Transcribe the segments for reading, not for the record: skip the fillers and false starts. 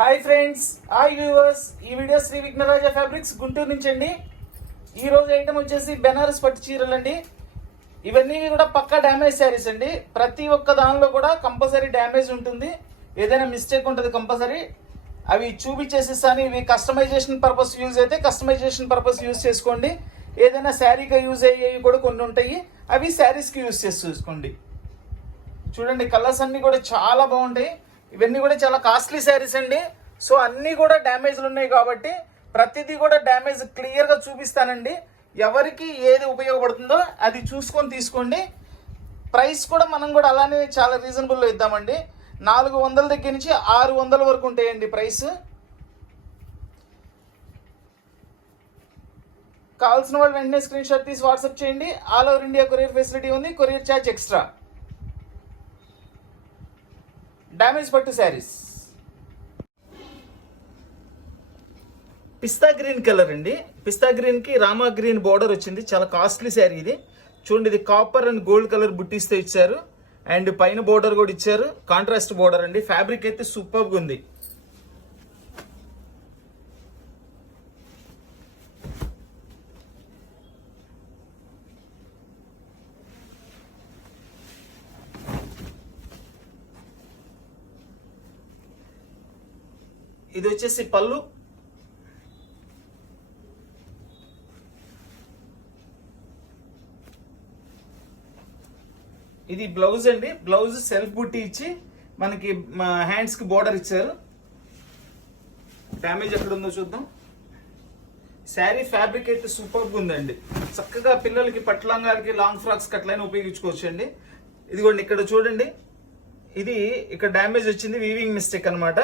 Hi friends, hi viewers. ఈ video Shri Vighnaraja fabrics Guntur నుంచి అండి. ఈ రోజు ఐటమ్ వచ్చేసి బెనారస్ పట్టు చీరలు అండి. ఇవన్నీ కూడా పక్కా డ్యామేజ్ శారీస్ అండి. ప్రతి ఒక్క దానిలో కూడా కంపల్సరీ డ్యామేజ్ ఉంటుంది, ఏదైనా మిస్టేక్ ఉంటుంది కంపల్సరీ. అవి చూపించేసిస్తాను. ఇవి కస్టమైజేషన్ పర్పస్ యూజ్ అయితే కస్టమైజేషన్ పర్పస్ యూజ్ చేసుకోండి. ఏదైనా శారీగా యూజ్ అయ్యేవి కూడా కొన్ని ఉంటాయి, అవి శారీస్కి యూజ్ చేసి చూసుకోండి. చూడండి, కలర్స్ అన్నీ కూడా చాలా బాగుంటాయి. ఇవన్నీ కూడా చాలా కాస్ట్లీ శారీస్ అండి. సో అన్నీ కూడా డ్యామేజ్లు ఉన్నాయి కాబట్టి ప్రతిదీ కూడా డ్యామేజ్ క్లియర్గా చూపిస్తానండి. ఎవరికి ఏది ఉపయోగపడుతుందో అది చూసుకొని తీసుకోండి. ప్రైస్ కూడా మనం కూడా అలానే చాలా రీజనబుల్లో ఇద్దామండి. 400 దగ్గర నుంచి 600 వరకు ఉంటాయండి ప్రైస్. కావాల్సిన వాళ్ళు వెంటనే స్క్రీన్ షాట్ తీసి వాట్సాప్ చేయండి. All over India courier facility ఉంది, కొరియర్ ఛార్జ్ ఎక్స్ట్రా. డ్యామేజ్ పట్టు శారీస్, పిస్తా గ్రీన్ కలర్ అండి. పిస్తా గ్రీన్కి రామా గ్రీన్ బార్డర్ వచ్చింది. చాలా కాస్ట్లీ శారీ ఇది. చూడండి, ఇది కాపర్ అండ్ గోల్డ్ కలర్ బుట్టీస్తో ఇచ్చారు, అండ్ పైన బోర్డర్ కూడా ఇచ్చారు. కాంట్రాస్ట్ బోర్డర్ అండి. ఫ్యాబ్రిక్ అయితే సూపర్గా ఉంది. ఇది వచ్చేసి పళ్ళు. ఇది బ్లౌజ్ అండి. బ్లౌజ్ సెల్ఫ్ బుట్టి ఇచ్చి మనకి హ్యాండ్స్ కి బోర్డర్ ఇచ్చారు. డ్యామేజ్ ఎక్కడ ఉందో చూద్దాం. శారీ ఫ్యాబ్రిక్ అయితే సూపర్గా ఉందండి. చక్కగా పిల్లలకి పట్లంగాలకి లాంగ్ ఫ్రాక్స్ అట్లయినా ఉపయోగించుకోవచ్చు అండి. ఇదిగోండి, ఇక్కడ చూడండి, ఇది ఇక్కడ డ్యామేజ్ వచ్చింది, వీవింగ్ మిస్టేక్ అనమాట.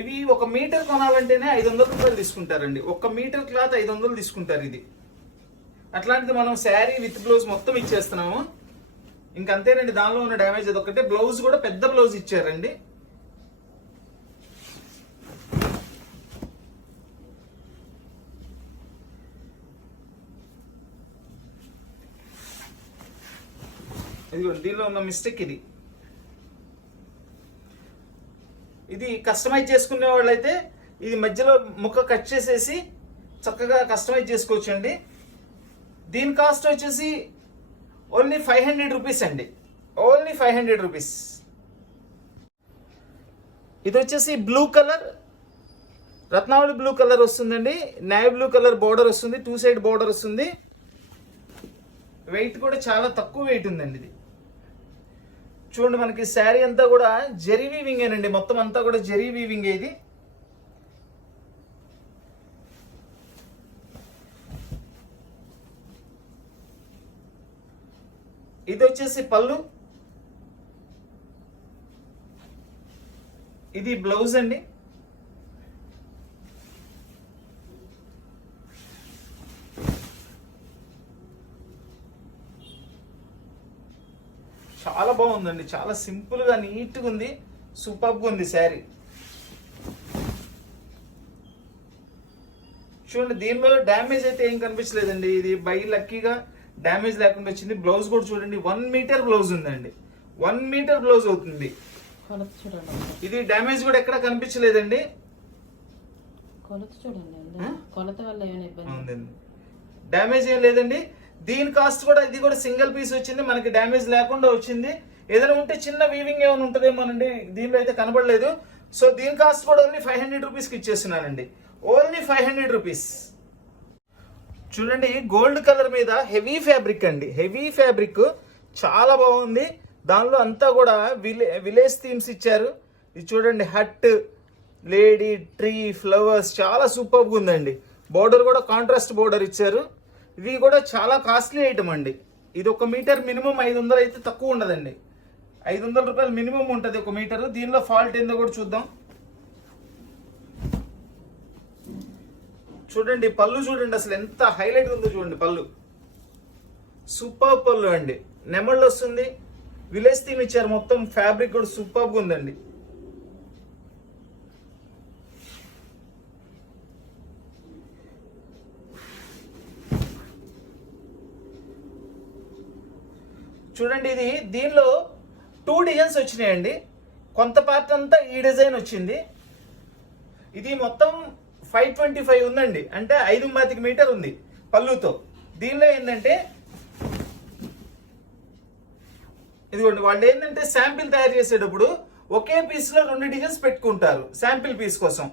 ఇవి 1 మీటర్ కొనాలంటేనే 500 రూపాయలు తీసుకుంటారండి. 1 మీటర్ క్లాత్ 500 తీసుకుంటారు. ఇది అట్లాంటిది మనం శారీ విత్ బ్లౌజ్ మొత్తం ఇచ్చేస్తున్నాము. ఇంకంతేనండి. దానిలో ఉన్న డ్యామేజ్ అదొకటే. బ్లౌజ్ కూడా పెద్ద బ్లౌజ్ ఇచ్చారండి. ఇదిగోండి, దీనిలో ఉన్న మిస్టేక్ ఇది. ఇది కస్టమైజ్ చేసుకునే వాళ్ళైతే ఇది మధ్యలో ముక్క కట్ చేసేసి చక్కగా కస్టమైజ్ చేసుకోవచ్చు అండి. దీని కాస్ట్ వచ్చేసి ఓన్లీ 500 రూపీస్ అండి. Only 500 rupees. ఇది వచ్చేసి బ్లూ కలర్, రత్నావళి బ్లూ కలర్ వస్తుందండి. నేవీ బ్లూ కలర్ బోర్డర్ వస్తుంది, 2 సైడ్ బోర్డర్ వస్తుంది. వెయిట్ కూడా చాలా తక్కువ వెయిట్ ఉందండి. ఇది చూడండి, మనకి శారీ అంతా కూడా జరీ వీవింగ్ ఏనండి. మొత్తం అంతా కూడా జరీ వీవింగ్. ఇది వచ్చేసి పళ్ళు. ఇది బ్లౌజ్ అండి. చాలా బాగుందండి. చాలా సింపుల్గా నీట్గా ఉంది, సూపర్గా ఉంది శారీ. చూడండి, దీనిలో డ్యామేజ్ అయితే ఏం కనిపించలేదండి. ఇది బై లక్కీగా డ్యామేజ్ లేకుండా వచ్చింది. బ్లౌజ్ కూడా చూడండి, 1 మీటర్ బ్లౌజ్ ఉందండి. 1 మీటర్ బ్లౌజ్ అవుతుంది. ఇది డ్యామేజ్ కూడా ఎక్కడ కనిపించలేదండి. డ్యామేజ్ ఏం లేదండి. దీని కాస్ట్ కూడా, ఇది కూడా సింగిల్ పీస్ వచ్చింది, మనకి డ్యామేజ్ లేకుండా వచ్చింది. ఏదైనా ఉంటే చిన్న వీవింగ్ ఏమైనా ఉంటుందేమోనండి, దీనిలో అయితే కనబడలేదు. సో దీని కాస్ట్ కూడా ఓన్లీ 500 రూపీస్కి ఇచ్చేస్తున్నానండి. Only 500 rupees. చూడండి, గోల్డ్ కలర్ మీద హెవీ ఫ్యాబ్రిక్ అండి. హెవీ ఫ్యాబ్రిక్ చాలా బాగుంది. దానిలో అంతా కూడా విలేజ్ థీమ్స్ ఇచ్చారు. ఇది చూడండి, హట్, లేడీ, ట్రీ, ఫ్లవర్స్, చాలా సూపర్గా ఉందండి. బోర్డర్ కూడా కాంట్రాస్ట్ బోర్డర్ ఇచ్చారు. ఇవి కూడా చాలా కాస్ట్లీ ఐటమ్ అండి. ఇది 1 మీటర్ మినిమం 500 అయితే తక్కువ ఉండదండి. 500 రూపాయలు మినిమం ఉంటుంది 1 మీటరు. దీనిలో ఫాల్ట్ ఏందో కూడా చూద్దాం. చూడండి, పళ్ళు చూడండి, అసలు ఎంత హైలైట్ ఉందో చూడండి. పళ్ళు సూపర్ పళ్ళు అండి. నెమళ్ళు వస్తుంది, విలేజ్ థీమ్ ఇచ్చారు. మొత్తం ఫ్యాబ్రిక్ కూడా సూపర్గా ఉందండి. చూడండి, ఇది దీనిలో 2 డిజైన్స్ వచ్చినాయండి. కొంత పార్ట్ అంతా ఈ డిజైన్ వచ్చింది. ఇది మొత్తం 525 ఉందండి, అంటే 5 మీటర్ ఉంది పళ్ళుతో. దీనిలో ఏంటంటే ఇదిగోండి, వాళ్ళు ఏంటంటే శాంపిల్ తయారు చేసేటప్పుడు ఒకే పీస్ లో 2 డిజైన్స్ పెట్టుకుంటారు శాంపిల్ పీస్ కోసం.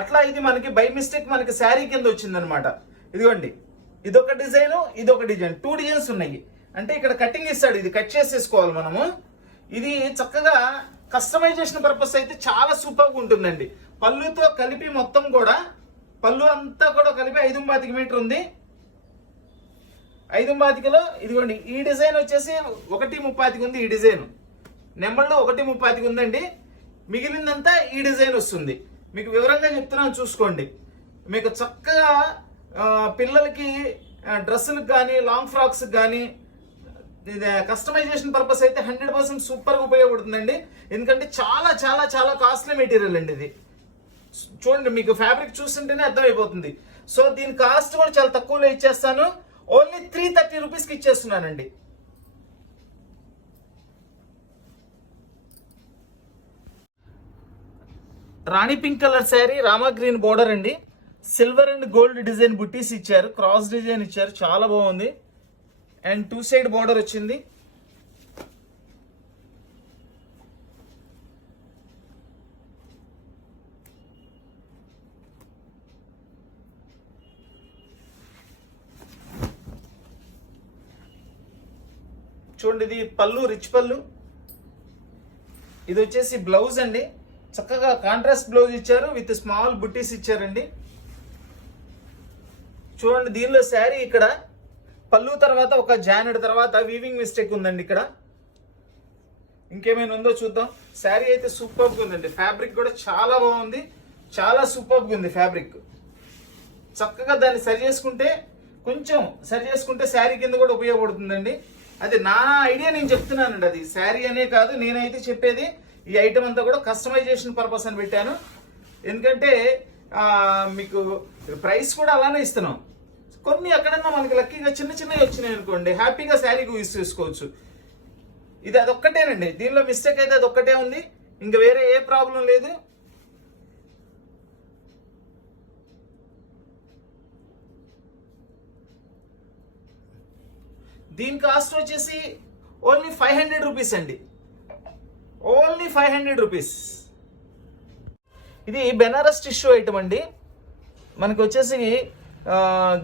అట్లా ఇది మనకి బై మిస్టేక్ మనకి శారీ కింద వచ్చింది అనమాట. ఇదిగోండి, ఇదొక డిజైన్, ఇదొక డిజైన్, 2 డిజైన్స్ ఉన్నాయి. అంటే ఇక్కడ కటింగ్ ఇస్తాడు, ఇది కట్ చేసేసుకోవాలి మనము. ఇది చక్కగా కస్టమైజేషన్ పర్పస్ అయితే చాలా సూపర్గా ఉంటుందండి. పళ్ళుతో కలిపి మొత్తం కూడా పళ్ళు అంతా కూడా కలిపి 5 మీటర్ ఉంది. 5 ఇదిగోండి, ఈ డిజైన్ వచ్చేసి 1.35 ఉంది. ఈ డిజైన్ నెంబర్లో 1.35 ఉందండి. మిగిలిందంతా ఈ డిజైన్ వస్తుంది. మీకు వివరంగా చెప్తున్నాను, చూసుకోండి. మీకు చక్కగా పిల్లలకి డ్రెస్సులకు కానీ లాంగ్ ఫ్రాక్స్కి కానీ కస్టమైజేషన్ పర్పస్ అయితే 100% సూపర్గా ఉపయోగపడుతుందండి. ఎందుకంటే చాలా చాలా చాలా కాస్ట్లీ మెటీరియల్ అండి ఇది. చూడండి, మీకు ఫ్యాబ్రిక్ చూస్తుంటేనే అర్థమైపోతుంది. సో దీని కాస్ట్ కూడా చాలా తక్కువలో ఇచ్చేస్తాను. ఓన్లీ 330 రూపీస్కి ఇచ్చేస్తున్నానండి. రాణి పింక్ కలర్ శారీ, రామా గ్రీన్ బోర్డర్ అండి. సిల్వర్ అండ్ గోల్డ్ డిజైన్ బుట్టీస్ ఇచ్చారు, క్రాస్ డిజైన్ ఇచ్చారు, చాలా బాగుంది. అండ్ 2 సైడ్ బోర్డర్ వచ్చింది. చూడండి, ఇది పళ్ళు, రిచ్ పళ్ళు. ఇది వచ్చేసి బ్లౌజ్ అండి. చక్కగా కాంట్రాస్ట్ బ్లౌజ్ ఇచ్చారు, విత్ స్మాల్ బుట్టీస్ ఇచ్చారండి. చూడండి, దీనిలో శారీ ఇక్కడ పళ్ళు తర్వాత ఒక జానెడ్ తర్వాత వీవింగ్ మిస్టేక్ ఉందండి. ఇక్కడ ఇంకేమైనా ఉందో చూద్దాం. శారీ అయితే సూపర్గా ఉందండి. ఫ్యాబ్రిక్ కూడా చాలా బాగుంది, చాలా సూపర్గా ఉంది ఫ్యాబ్రిక్. చక్కగా దాన్ని సరి చేసుకుంటే, కొంచెం సరి చేసుకుంటే శారీ కింద కూడా ఉపయోగపడుతుందండి. అది నా ఐడియా, నేను చెప్తున్నానండి. అది శారీ అనే కాదు, నేనైతే చెప్పేది ఈ ఐటమ్ అంతా కూడా కస్టమైజేషన్ పర్పస్ అని పెట్టాను. ఎందుకంటే మీకు ప్రైస్ కూడా అలానే ఇస్తున్నాం. కొన్ని ఎక్కడన్నా మనకి లక్కీగా చిన్న చిన్నవి వచ్చినాయి అనుకోండి, హ్యాపీగా శారీ యూజ్ చేసుకోవచ్చు. ఇది అదొక్కటేనండి, దీనిలో మిస్టేక్ అయితే అదొక్కటే ఉంది, ఇంకా వేరే ఏ ప్రాబ్లం లేదు. దీని కాస్ట్ వచ్చేసి ఓన్లీ 500 రూపీస్ అండి, ఓన్లీ 500 రూపీస్. ఇది బెనారస్ టిష్యూ ఐటమ్ అండి. మనకి వచ్చేసి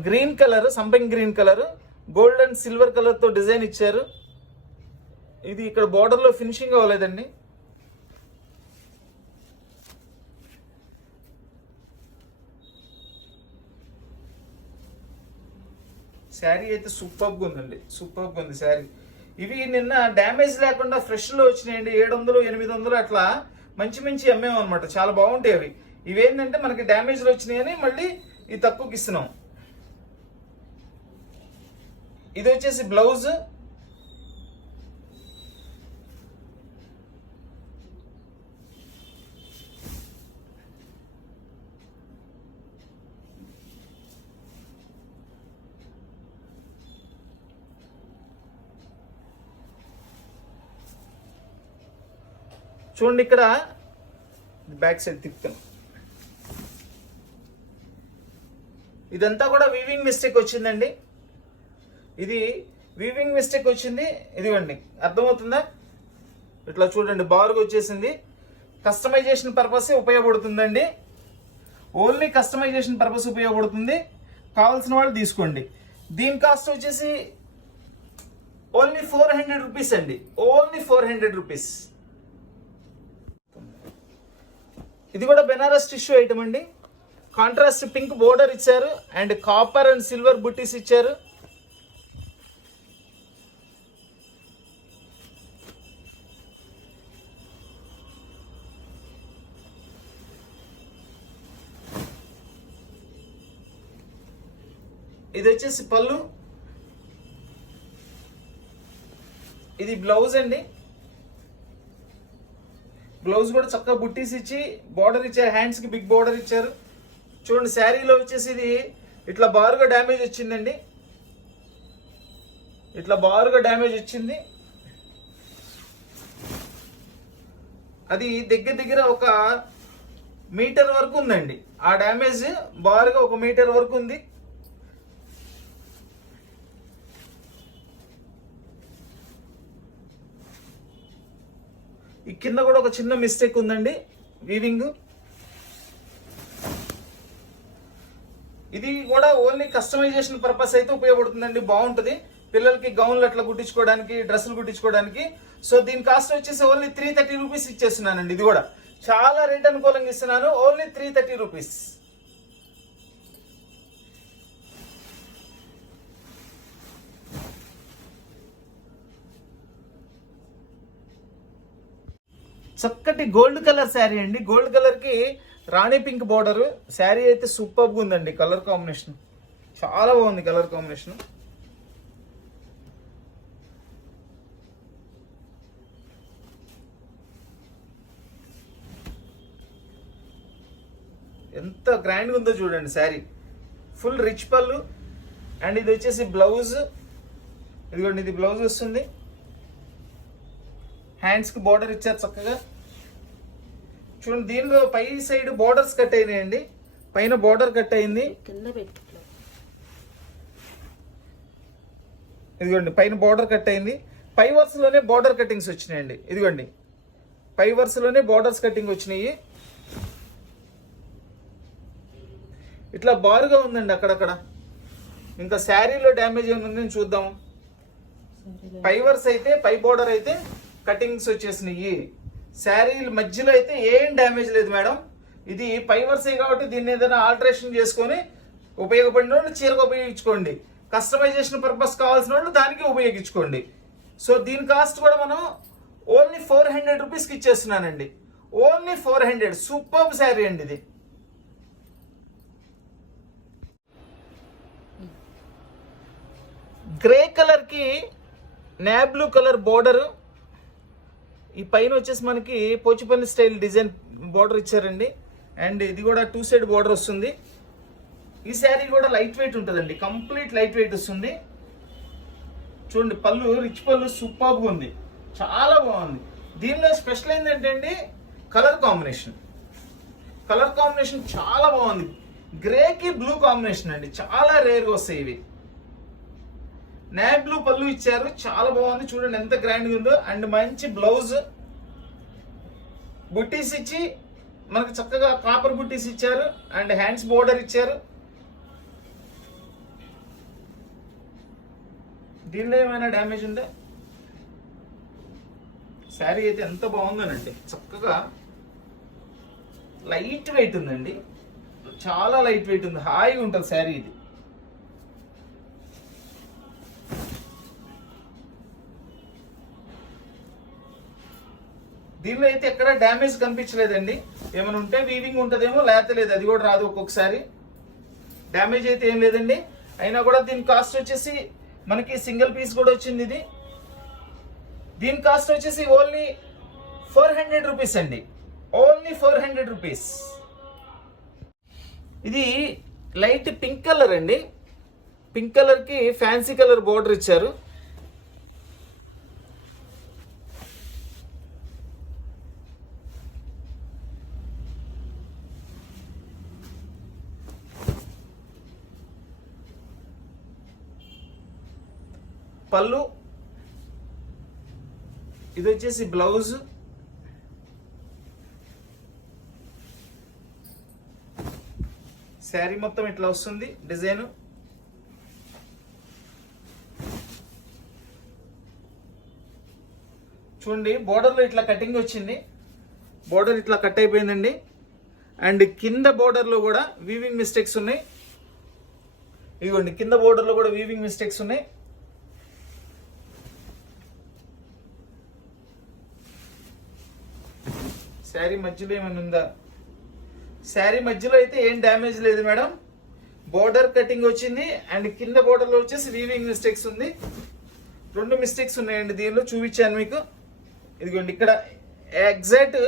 గ్రీన్ కలర్, సంపింగ్ green colour, gold and silver కలర్తో డిజైన్ ఇచ్చారు. ఇది ఇక్కడ బార్డర్లో ఫినిషింగ్ అవ్వలేదండి. శారీ అయితే సూపర్గా ఉందండి, సూపర్గా ఉంది శారీ. ఇవి నిన్న డ్యామేజ్ లేకుండా ఫ్రెష్లో వచ్చినాయండి. 700, 800 అట్లా మంచి మంచి అమ్మేమో అనమాట, చాలా బాగుంటాయి అవి. ఇవేంటంటే మనకి డ్యామేజ్లు వచ్చినాయని మళ్ళీ ఇది తక్కువకి ఇస్తున్నాం. ఇది వచ్చేసి బ్లౌజ్. చూడండి, ఇక్కడ బ్యాక్ సైడ్ తిప్పుతాను. ఇదంతా కూడా వీవింగ్ మిస్టేక్ వచ్చిందండి. ఇది వీవింగ్ మిస్టేక్ వచ్చింది. ఇదిగోండి, అర్థమవుతుందా? ఇట్లా చూడండి, బారుగా వచ్చేసింది. కస్టమైజేషన్ పర్పస్ ఉపయోగపడుతుందండి, ఓన్లీ కస్టమైజేషన్ పర్పస్ ఉపయోగపడుతుంది. కావాల్సిన వాళ్ళు తీసుకోండి. దీని కాస్ట్ వచ్చేసి ఓన్లీ 400 రూపీస్ అండి, ఓన్లీ 400 రూపీస్. ఇది కూడా బెనారస్ టిష్యూ ఐటమ్ అండి. కాంట్రాస్ట్ పింక్ బోర్డర్ ఇచ్చారు అండ్ కాపర్ అండ్ సిల్వర్ బుట్టీస్ ఇచ్చారు. ఇది వచ్చేసి పళ్ళు. ఇది బ్లౌజ్ అండి. బ్లౌజ్ కూడా చక్కగా బుట్టీస్ ఇచ్చి బార్డర్ ఇచ్చారు, హ్యాండ్స్ కి బిగ్ బార్డర్ ఇచ్చారు. చూడండి, శారీలో వచ్చేసి ఇది ఇట్లా బారుగా డ్యామేజ్ వచ్చిందండి, ఇట్లా బారుగా డ్యామేజ్ వచ్చింది. అది దగ్గర దగ్గర 1 మీటర్ వరకు ఉందండి. ఆ డ్యామేజ్ బారుగా 1 మీటర్ వరకు ఉంది. ఈ కింద కూడా ఒక చిన్న మిస్టేక్ ఉందండి వీవింగ్. ఇది కూడా ఓన్లీ కస్టమైజేషన్ పర్పస్ అయితే ఉపయోగపడుతుందండి, బాగుంటుంది పిల్లలకి గౌన్లు అట్లా కుట్టించుకోవడానికి, డ్రెస్సులు కుట్టించుకోవడానికి. సో దీని కాస్ట్ వచ్చేసి ఓన్లీ 330 రూపీస్ ఇచ్చేస్తున్నానండి. ఇది కూడా చాలా రేట్ అనుకూలంగా ఇస్తున్నాను, ఓన్లీ 330 రూపీస్. చక్కటి గోల్డ్ కలర్ శారీ అండి. గోల్డ్ కలర్ కి రాణి పింక్ బోర్డర్. శారీ అయితే సూపర్గా ఉందండి. కలర్ కాంబినేషన్ చాలా బాగుంది. కలర్ కాంబినేషన్ ఎంత గ్రాండ్గా ఉందో చూడండి. శారీ ఫుల్ రిచ్ పళ్ళు. అండ్ ఇది వచ్చేసి బ్లౌజ్. ఇదిగోండి, ఇది బ్లౌజ్ వస్తుంది. హ్యాండ్స్కి బోర్డర్ ఇచ్చారు చక్కగా. చూడండి, దీనిలో పై సైడ్ బోర్డర్స్ కట్ అయినాయండి. పైన బోర్డర్ కట్ అయింది. ఇదిగోండి, పైన బోర్డర్ కట్ అయింది. పై వరుసలోనే బోర్డర్ కటింగ్స్ వచ్చినాయండి. ఇదిగోండి, పై వరుసలోనే బోర్డర్స్ కటింగ్ వచ్చినాయి. ఇట్లా బారుగా ఉందండి అక్కడక్కడ. ఇంకా శారీలో డ్యామేజ్ ఏమైనా ఉందని చూద్దాము. పై వరుస అయితే, పై బోర్డర్ అయితే కటింగ్స్ వచ్చేసినాయి. శారీ మధ్యలో అయితే ఏం డ్యామేజ్ లేదు మేడం. ఇది పై వరుసే కాబట్టి దీన్ని ఏదైనా ఆల్టరేషన్ చేసుకొని ఉపయోగపడిన వాళ్ళు చీరకు ఉపయోగించుకోండి. కస్టమైజేషన్ పర్పస్ కావాల్సిన వాళ్ళు దానికి ఉపయోగించుకోండి. సో దీని కాస్ట్ కూడా మనం ఓన్లీ 400 రూపీస్కి ఇచ్చేస్తున్నానండి. ఓన్లీ 400. సూపర్ శారీ అండి ఇది. గ్రే కలర్ కి నేవీ బ్లూ కలర్ బోర్డర్. ఈ పైన వచ్చేసి మనకి పోచిపల్లి స్టైల్ డిజైన్ బోర్డర్ ఇచ్చారండి. అండ్ ఇది కూడా 2 సైడ్ బోర్డర్ వస్తుంది. ఈ శారీ కూడా లైట్ వెయిట్ ఉంటుందండి, కంప్లీట్ లైట్ వెయిట్ వస్తుంది. చూడండి, పళ్ళు రిచ్ పళ్ళు సూపర్గా ఉంది, చాలా బాగుంది. దీనిలో స్పెషల్ ఏంటంటే అండి కలర్ కాంబినేషన్. కలర్ కాంబినేషన్ చాలా బాగుంది. గ్రేకి బ్లూ కాంబినేషన్ అండి, చాలా రేర్గా వస్తాయి ఇవి. నేవీ బ్లూ పళ్ళు ఇచ్చారు, చాలా బాగుంది. చూడండి ఎంత గ్రాండ్గా ఉందో. అండ్ మంచి బ్లౌజ్, బుట్టీస్ ఇచ్చి మనకు చక్కగా కాపర్ బుట్టీస్ ఇచ్చారు. అండ్ హ్యాండ్స్ బోర్డర్ ఇచ్చారు. దీనిలో ఏమైనా డ్యామేజ్ ఉందా? శారీ అయితే ఎంత బాగుందనండి, చక్కగా లైట్ వెయిట్ ఉందండి, చాలా లైట్ వెయిట్ ఉంది, హాయిగా ఉంటుంది శారీ ఇది. దీనిలో అయితే ఎక్కడ డ్యామేజ్ కనిపించలేదండి. ఏమైనా ఉంటే వీవింగ్ ఉంటుందేమో, లేకపోతే లేదు, అది కూడా రాదు ఒక్కొక్కసారి. డ్యామేజ్ అయితే ఏం లేదండి. అయినా కూడా దీని కాస్ట్ వచ్చేసి మనకి సింగిల్ పీస్ కూడా వచ్చింది ఇది. దీని కాస్ట్ వచ్చేసి ఓన్లీ 400 రూపీస్ అండి, ఓన్లీ 400 రూపీస్. ఇది లైట్ పింక్ కలర్ అండి. పింక్ కలర్కి ఫ్యాన్సీ కలర్ బోర్డర్ ఇచ్చారు. పళ్ళు, ఇది వచ్చేసి బ్లౌజ్. శారీ మొత్తం ఇట్లా వస్తుంది డిజైన్. చూడండి, బోర్డర్లో ఇట్లా కటింగ్ వచ్చింది, బోర్డర్ ఇట్లా కట్ అయిపోయిందండి. అండ్ కింద బోర్డర్లో కూడా వీవింగ్ మిస్టేక్స్ ఉన్నాయి. ఇదిగోండి, కింద బోర్డర్లో కూడా వీవింగ్ మిస్టేక్స్ ఉన్నాయి. శారీ మధ్యలో ఏమైనా ఉందా? శారీ మధ్యలో అయితే ఏం డ్యామేజ్ లేదు మేడం. బోర్డర్ కటింగ్ వచ్చింది. అండ్ కింద బోర్డర్లో వచ్చేసి వీవింగ్ మిస్టేక్స్ ఉంది. 2 మిస్టేక్స్ ఉన్నాయండి దీనిలో, చూపించాను మీకు. ఇదిగోండి, ఇక్కడ ఎగ్జాక్ట్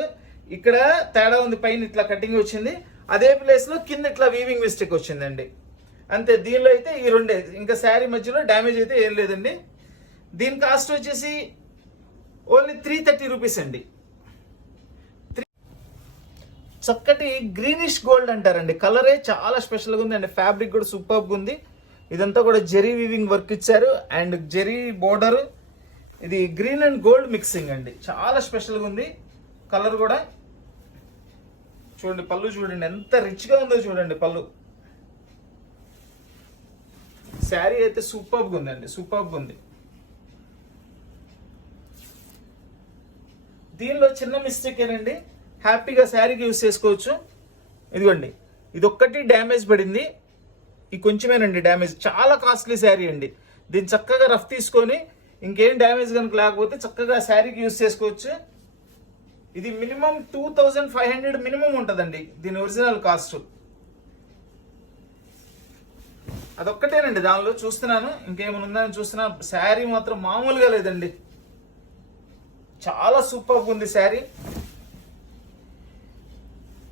ఇక్కడ తేడా ఉంది. పైన ఇట్లా కటింగ్ వచ్చింది, అదే ప్లేస్లో కింద ఇట్లా వీవింగ్ మిస్టేక్ వచ్చిందండి. అంతే. దీనిలో అయితే ఈ 2, ఇంకా శారీ మధ్యలో డ్యామేజ్ అయితే ఏం లేదండి. దీని కాస్ట్ వచ్చేసి ఓన్లీ 330 రూపీస్ అండి. చక్కటి గ్రీనిష్ గోల్డ్ అంటారండి. కలరే చాలా స్పెషల్గా ఉంది అండ్ ఫ్యాబ్రిక్ కూడా సూపర్గా ఉంది. ఇదంతా కూడా జెరీ వీవింగ్ వర్క్ ఇచ్చారు అండ్ జెరీ బోర్డర్. ఇది గ్రీన్ అండ్ గోల్డ్ మిక్సింగ్ అండి, చాలా స్పెషల్గా ఉంది. కలర్ కూడా చూడండి, పళ్ళు చూడండి ఎంత రిచ్గా ఉందో చూడండి పళ్ళు. శారీ అయితే సూపర్గా ఉందండి, సూపర్గా ఉంది. దీనిలో చిన్న మిస్టేక్ ఏనండి, హ్యాపీగా శారీకి యూజ్ చేసుకోవచ్చు. ఇదిగోండి, ఇది ఒక్కటి డ్యామేజ్ పడింది, ఈ కొంచెమేనండి డ్యామేజ్. చాలా కాస్ట్లీ శారీ అండి. దీన్ని చక్కగా రఫ్ తీసుకొని ఇంకేం డ్యామేజ్ కనుక లేకపోతే చక్కగా శారీకి యూజ్ చేసుకోవచ్చు. ఇది మినిమం 2500 మినిమం ఉంటుందండి దీని ఒరిజినల్ కాస్ట్. అదొక్కటేనండి దానిలో చూస్తున్నాను, ఇంకేమైనా ఉందని చూస్తున్నా. శారీ మాత్రం మామూలుగా లేదండి, చాలా సూపర్గా ఉంది శారీ.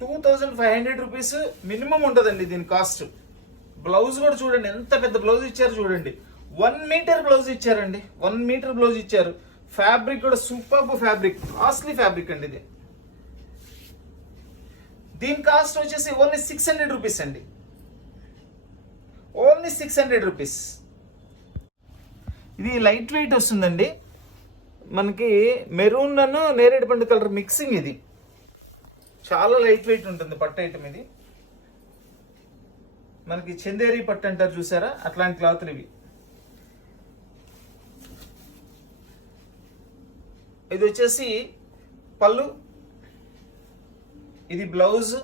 2500 రూపీస్ మినిమం ఉంటుందండి దీని కాస్ట్. బ్లౌజ్ కూడా చూడండి ఎంత పెద్ద బ్లౌజ్ ఇచ్చారు చూడండి. 1 మీటర్ బ్లౌజ్ ఇచ్చారండి, 1 మీటర్ బ్లౌజ్ ఇచ్చారు. ఫ్యాబ్రిక్ కూడా సూపర్ ఫ్యాబ్రిక్, కాస్ట్లీ ఫ్యాబ్రిక్ అండి ఇది. దీని కాస్ట్ వచ్చేసి ఓన్లీ 600 రూపీస్ అండి, ఓన్లీ 600 రూపీస్. ఇది లైట్ వెయిట్ వస్తుందండి, మనకి మెరూన్ అను నేరేడు పండు కలర్ మిక్సింగ్. ఇది చాలా లైట్ వెయిట్ ఉంటుంది పట్టు ఐటమ్. ఇది మనకి చందేరి పట్టు అంటారు చూసారా, అట్లాంటి క్లాత్లు ఇవి. ఇది వచ్చేసి పళ్ళు, ఇది బ్లౌజ్.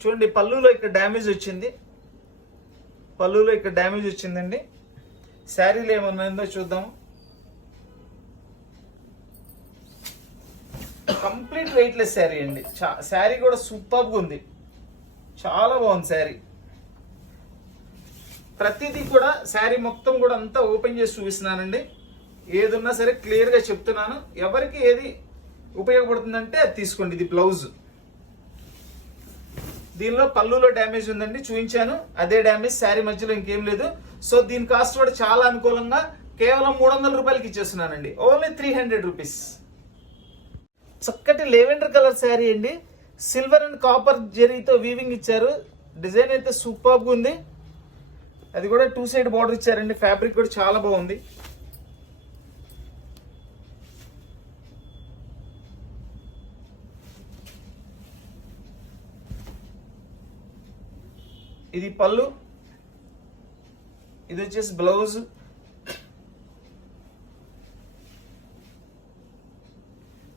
చూడండి పళ్ళులో ఇక్కడ డ్యామేజ్ వచ్చింది, పళ్ళులో ఇక్కడ డ్యామేజ్ వచ్చిందండి. శారీలో ఏమన్నా ఉందో చూద్దాం. కంప్లీట్ వెయిట్లెస్ శారీ అండి. శారీ కూడా సూపర్గా ఉంది, చాలా బాగుంది శారీ. ప్రతిదీ కూడా శారీ మొత్తం కూడా అంతా ఓపెన్ చేసి చూపిస్తున్నానండి. ఏదున్నా సరే క్లియర్గా చెప్తున్నాను, ఎవరికి ఏది ఉపయోగపడుతుందంటే అది తీసుకోండి. ఇది బ్లౌజ్, దీనిలో పళ్ళులో డ్యామేజ్ ఉందండి, చూపించాను అదే డ్యామేజ్. శారీ మధ్యలో ఇంకేం లేదు. సో దీని కాస్ట్ కూడా చాలా అనుకూలంగా కేవలం 300 రూపాయలకి ఇచ్చేస్తున్నానండి, ఓన్లీ 300 రూపీస్. చక్కటి లెవెండర్ కలర్ శారీ అండి, సిల్వర్ అండ్ కాపర్ జెరీతో వీవింగ్ ఇచ్చారు. డిజైన్ అయితే సూపర్గా ఉంది. అది కూడా 2 సైడ్ బార్డర్ ఇచ్చారండి. ఫ్యాబ్రిక్ కూడా చాలా బాగుంది. ఇది పళ్ళు, ఇది వచ్చేసి బ్లౌజ్.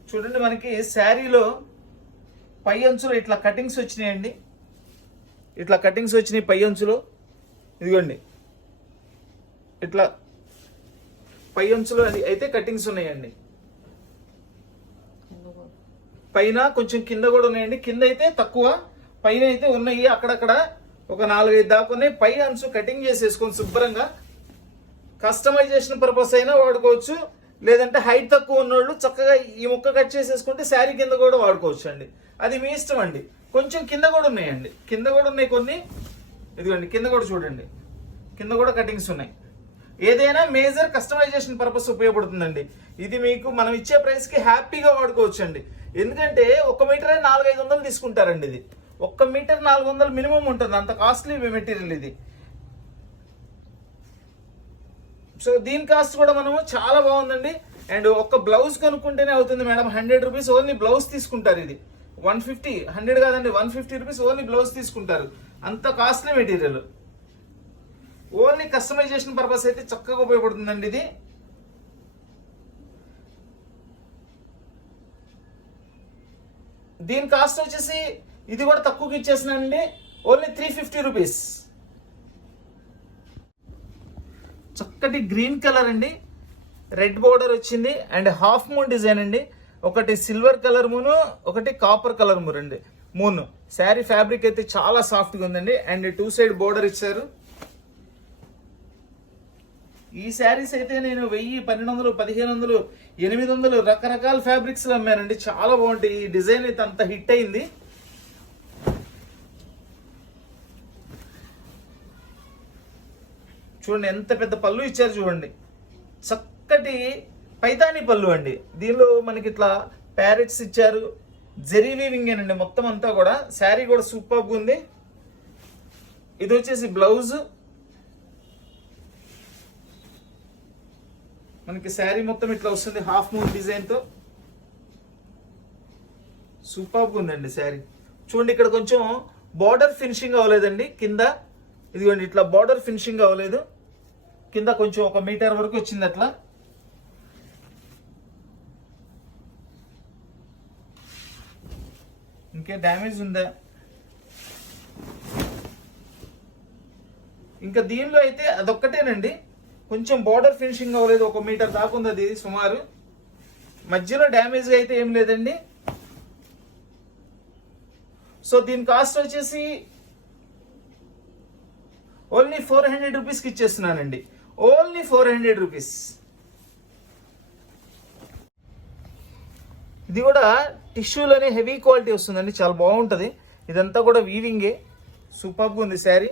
చూడండి మనకి శారీలో పై అంచులో ఇట్లా కటింగ్స్ వచ్చినాయండి, ఇట్లా కటింగ్స్ వచ్చినాయి పై అంచులో. ఇదిగోండి ఇట్లా పై అంచులో అయితే కటింగ్స్ ఉన్నాయండి. పైన కొంచెం కింద కూడా ఉన్నాయండి. కింద అయితే తక్కువ, పైన అయితే ఉన్నాయి అక్కడక్కడ ఒక 4-5 దాకా ఉన్నాయి. పై అంచు కటింగ్ చేసేసుకొని శుభ్రంగా కస్టమైజేషన్ పర్పస్ అయినా వాడుకోవచ్చు, లేదంటే హైట్ తక్కువ ఉన్నోళ్ళు చక్కగా ఈ ముక్క కట్ చేసేసుకుంటే శారీ కింద కూడా వాడుకోవచ్చు అండి. అది మీ ఇష్టం అండి. కొంచెం కింద కూడా ఉన్నాయండి, కింద కూడా ఉన్నాయి కొన్ని. ఇదిగోండి కింద కూడా చూడండి, కింద కూడా కటింగ్స్ ఉన్నాయి. ఏదైనా మేజర్ కస్టమైజేషన్ పర్పస్ ఉపయోగపడుతుందండి. ఇది మీకు మనం ఇచ్చే ప్రైస్కి హ్యాపీగా వాడుకోవచ్చు అండి. ఎందుకంటే 1 మీటరే 400-500 తీసుకుంటారండి. ఇది 1 మీటర్ 400 మినిమం ఉంటుంది, అంత కాస్ట్లీ మెటీరియల్ ఇది. సో దీని కాస్ట్ కూడా మనము చాలా బాగుందండి. అండ్ ఒక్క బ్లౌజ్ కొనుక్కుంటేనే అవుతుంది మేడం 100 రూపీస్ ఓన్లీ బ్లౌజ్ తీసుకుంటారు. ఇది 150, 100 కాదండి 150 రూపీస్ ఓన్లీ బ్లౌజ్ తీసుకుంటారు. అంత costly material, only customization purpose అయితే చక్కగా ఉపయోగపడుతుందండి ఇది. దీని కాస్ట్ వచ్చేసి ఇది కూడా తక్కువకి ఇచ్చేసినానండి, ఓన్లీ 350 రూపీస్. చక్కటి గ్రీన్ కలర్ అండి, రెడ్ బోర్డర్ వచ్చింది అండ్ హాఫ్ మూన్ డిజైన్ అండి. ఒకటి సిల్వర్ కలర్ మూను, ఒకటి కాపర్ కలర్ మూన్ అండి. మూను శారీ ఫ్యాబ్రిక్ అయితే చాలా సాఫ్ట్గా ఉందండి అండ్ 2 సైడ్ బోర్డర్ ఇచ్చారు. ఈ శారీస్ అయితే నేను 1000, 1200, 1500, 800 రకరకాల ఫ్యాబ్రిక్స్ లో అమ్మానండి. చాలా బాగుంటాయి. ఈ డిజైన్ అయితే అంత హిట్ అయింది. చూడండి ఎంత పెద్ద పళ్ళు ఇచ్చారు చూడండి, చక్కటి పైతాని పళ్ళు అండి. దీనిలో మనకి ఇట్లా ప్యారెట్స్ ఇచ్చారు, జెరీ వీవింగేనండి మొత్తం అంతా కూడా. శారీ కూడా సూపర్గా ఉంది. ఇది వచ్చేసి బ్లౌజ్. మనకి శారీ మొత్తం ఇట్లా వస్తుంది హాఫ్ మూన్ డిజైన్తో. సూపర్గా ఉందండి శారీ. చూడండి ఇక్కడ కొంచెం బార్డర్ ఫినిషింగ్ అవ్వలేదండి కింద. ఇదిగోండి ఇట్లా బార్డర్ ఫినిషింగ్ అవ్వలేదు. కింద కొంచెం 1 మీటర్ వరకు వచ్చింది అట్లా. ఇంకే డ్యామేజ్ ఉందా? ఇంకా దీనిలో అయితే అదొక్కటేనండి కొంచెం బార్డర్ ఫినిషింగ్ అవ్వలేదు. 1 మీటర్ దాకా ఉంది అది సుమారు. మధ్యలో డ్యామేజ్ అయితే ఏం లేదండి. సో దీని కాస్ట్ వచ్చేసి ఓన్లీ 400 రూపీస్కి ఇచ్చేస్తున్నానండి. Only 400 rupees. ఇది కూడా టిష్యూలోనే హెవీ క్వాలిటీ వస్తుందండి, చాలా బాగుంటుంది. ఇదంతా కూడా వీవింగే. సూపర్గా ఉంది శారీ.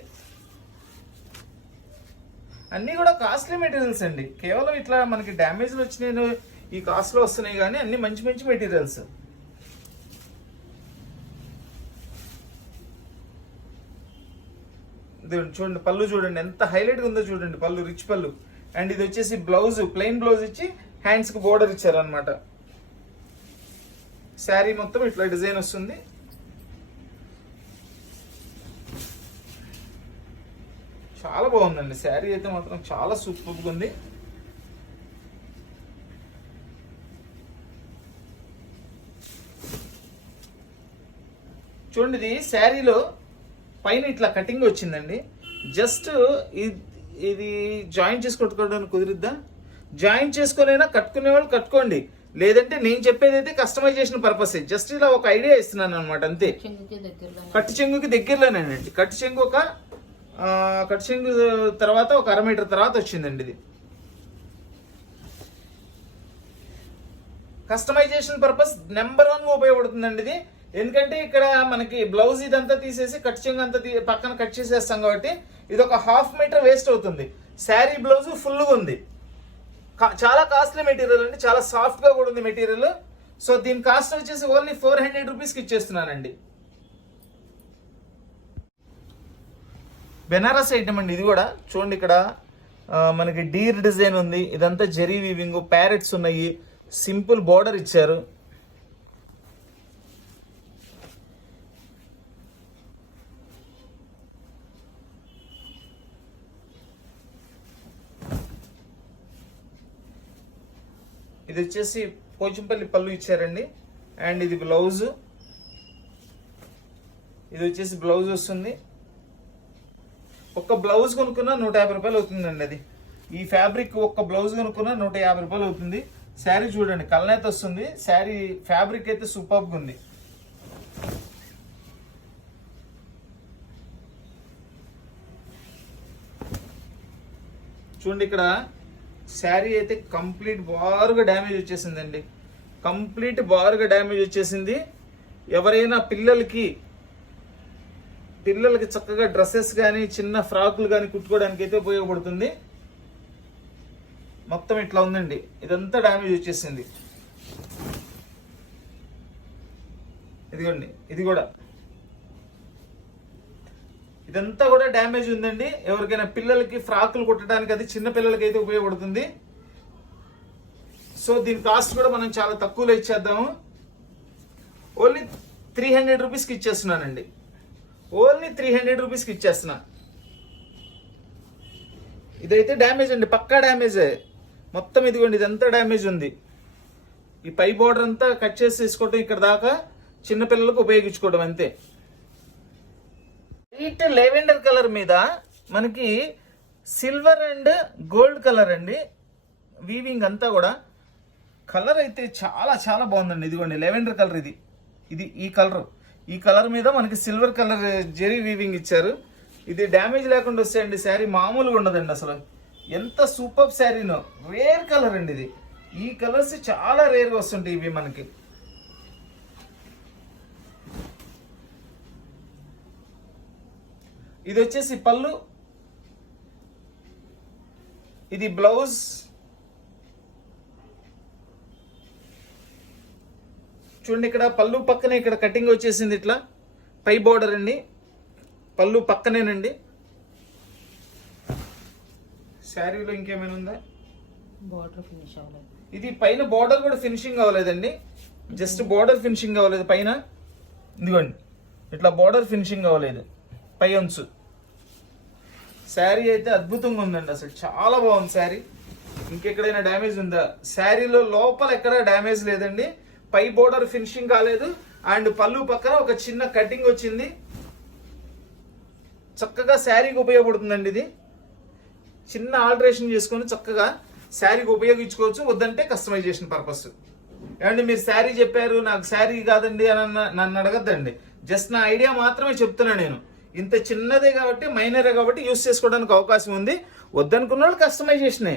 అన్నీ కూడా కాస్ట్లీ మెటీరియల్స్ అండి. కేవలం ఇట్లా మనకి డ్యామేజ్లు వచ్చినాయి ఈ కాస్ట్లో వస్తున్నాయి, కానీ అన్ని మంచి మంచి మెటీరియల్స్. చూడండి పళ్ళు చూడండి ఎంత హైలైట్గా ఉందో చూడండి. పళ్ళు రిచ్ పళ్ళు. అండ్ ఇది వచ్చేసి బ్లౌజ్, ప్లెయిన్ బ్లౌజ్ ఇచ్చి హ్యాండ్స్కి బోర్డర్ ఇచ్చారనమాట. శారీ మొత్తం ఇట్లా డిజైన్ వస్తుంది. చాలా బాగుందండి శారీ అయితే మాత్రం చాలా సూపర్గా ఉంది. చూడండి ఇది శారీలో పైన ఇట్లా కటింగ్ వచ్చిందండి. జస్ట్ ఇది జాయిన్ చేసి కొట్టుకోవడానికి కుదిరిద్దా? జాయిన్ చేసుకోలేనా కట్టుకునే వాళ్ళు కట్టుకోండి, లేదంటే నేను చెప్పేది అయితే కస్టమైజేషన్ పర్పస్. జస్ట్ ఇలా ఒక ఐడియా ఇస్తున్నాను అనమాట అంతే. కట్టు చెంగుకి దగ్గరలోనేనండి. కట్టు చెంగు తర్వాత ఒక 1/2 మీటర్ తర్వాత వచ్చిందండి ఇది. కస్టమైజేషన్ పర్పస్ నెంబర్ 1 ఉపయోగపడుతుందండి ఇది. ఎందుకంటే ఇక్కడ మనకి బ్లౌజ్ ఇదంతా తీసేసి కట్ చెంగు అంతా పక్కన కట్ చేసేస్తాం కాబట్టి ఇది ఒక 1/2 మీటర్ వేస్ట్ అవుతుంది. శారీ బ్లౌజ్ ఫుల్గా ఉంది. చాలా కాస్ట్లీ మెటీరియల్ అండి, చాలా సాఫ్ట్గా కూడా ఉంది మెటీరియల్. సో దీని కాస్ట్ వచ్చేసి ఓన్లీ 400 రూపీస్కి ఇచ్చేస్తున్నానండి. బెనారస్ ఐటమ్ అండి ఇది కూడా. చూడండి ఇక్కడ మనకి డీర్ డిజైన్ ఉంది. ఇదంతా జెరీ వీవింగ్, ప్యారెట్స్ ఉన్నాయి, సింపుల్ బార్డర్ ఇచ్చారు. ఇది వచ్చేసి పోచంపల్లి పళ్ళు ఇచ్చారండి. అండ్ ఇది బ్లౌజ్. ఇది వచ్చేసి బ్లౌజ్ వస్తుంది. ఒక్క బ్లౌజ్ కొనుక్కున్నా 150 రూపాయలు అవుతుందండి. అది ఈ ఫ్యాబ్రిక్ ఒక్క బ్లౌజ్ కొనుక్కున్నా 150 రూపాయలు అవుతుంది. శారీ చూడండి కలనేత వస్తుంది. శారీ ఫ్యాబ్రిక్ అయితే సూపర్గా ఉంది. చూడండి ఇక్కడ శారీ అయితే కంప్లీట్ బారుగా డ్యామేజ్ వచ్చేసిందండి. కంప్లీట్ బారుగా డ్యామేజ్ వచ్చేసింది. ఎవరైనా పిల్లలకి చక్కగా డ్రెస్సెస్ కానీ చిన్న ఫ్రాకులు కానీ కుట్టుకోవడానికి అయితే ఉపయోగపడుతుంది. మొత్తం ఇట్లా ఉందండి. ఇదంతా డ్యామేజ్ వచ్చేసింది. ఇదిగోండి ఇది కూడా ఇదంతా కూడా డ్యామేజ్ ఉందండి. ఎవరికైనా పిల్లలకి ఫ్రాకులు కుట్టడానికి అది చిన్న పిల్లలకి అయితే ఉపయోగపడుతుంది. సో దీని కాస్ట్ కూడా మనం చాలా తక్కువలో ఇచ్చేద్దాము. ఓన్లీ 300 రూపీస్కి ఇచ్చేస్తున్నానండి. ఓన్లీ 300 రూపీస్కి ఇచ్చేస్తున్నా. ఇదైతే డ్యామేజ్ అండి, పక్కా డ్యామేజే మొత్తం. ఇదిగోండి ఇదంతా డ్యామేజ్ ఉంది. ఈ పై బార్డర్ అంతా కట్ చేసి తీసుకోవడం ఇక్కడ దాకా చిన్నపిల్లలకు ఉపయోగించుకోవడం అంతే. లైట్ లెవెండర్ కలర్ మీద మనకి సిల్వర్ అండ్ గోల్డ్ కలర్ అండి. వీవింగ్ అంతా కూడా కలర్ అయితే చాలా చాలా బాగుందండి. ఇదిగోండి లెవెండర్ కలర్. ఇది ఈ కలర్ మీద మనకి సిల్వర్ కలర్ జెరీ వీవింగ్ ఇచ్చారు. ఇది డ్యామేజ్ లేకుండా వస్తాయండి. శారీ మామూలుగా ఉండదండి అసలు. ఎంత సూపర్ శారీనో. రేర్ కలర్ అండి ఇది. ఈ కలర్స్ చాలా రేర్గా వస్తుంటాయి ఇవి మనకి. ఇది వచ్చేసి పళ్ళు. ఇది బ్లౌజ్. చూడండి ఇక్కడ పళ్ళు పక్కనే ఇక్కడ కటింగ్ వచ్చేసింది, ఇట్లా పై బోర్డర్ అండి, పళ్ళు పక్కనేనండి. శారీలో ఇంకేమైనా ఉందా? బార్డర్ ఫినిష్ అవ్వలేదు. ఇది పైన బోర్డర్ కూడా ఫినిషింగ్ అవ్వలేదండి, జస్ట్ బోర్డర్ ఫినిషింగ్ అవ్వలేదు పైన. ఇదిగోండి ఇట్లా బోర్డర్ ఫినిషింగ్ అవ్వలేదు పై అంచు. శారీ అయితే అద్భుతంగా ఉందండి, అసలు చాలా బాగుంది శారీ. ఇంకెక్కడైనా డ్యామేజ్ ఉందా? శారీలో లోపల ఎక్కడ డ్యామేజ్ లేదండి, పై బోర్డర్ ఫినిషింగ్ కాలేదు, అండ్ పళ్ళు పక్కన ఒక చిన్న కటింగ్ వచ్చింది. చక్కగా శారీకి ఉపయోగపడుతుందండి ఇది. చిన్న ఆల్టరేషన్ చేసుకొని చక్కగా శారీకి ఉపయోగించుకోవచ్చు, వద్దంటే కస్టమైజేషన్ పర్పస్. ఏమంటే మీరు శారీ చెప్పారు, నాకు శారీ కాదండి అని నన్ను అడగద్దండి, జస్ట్ నా ఐడియా మాత్రమే చెప్తున్నా నేను. ఇంత చిన్నదే కాబట్టి, మైనరే కాబట్టి యూస్ చేసుకోవడానికి అవకాశం ఉంది. వద్దనుకున్న వాళ్ళు కస్టమైజేషనే.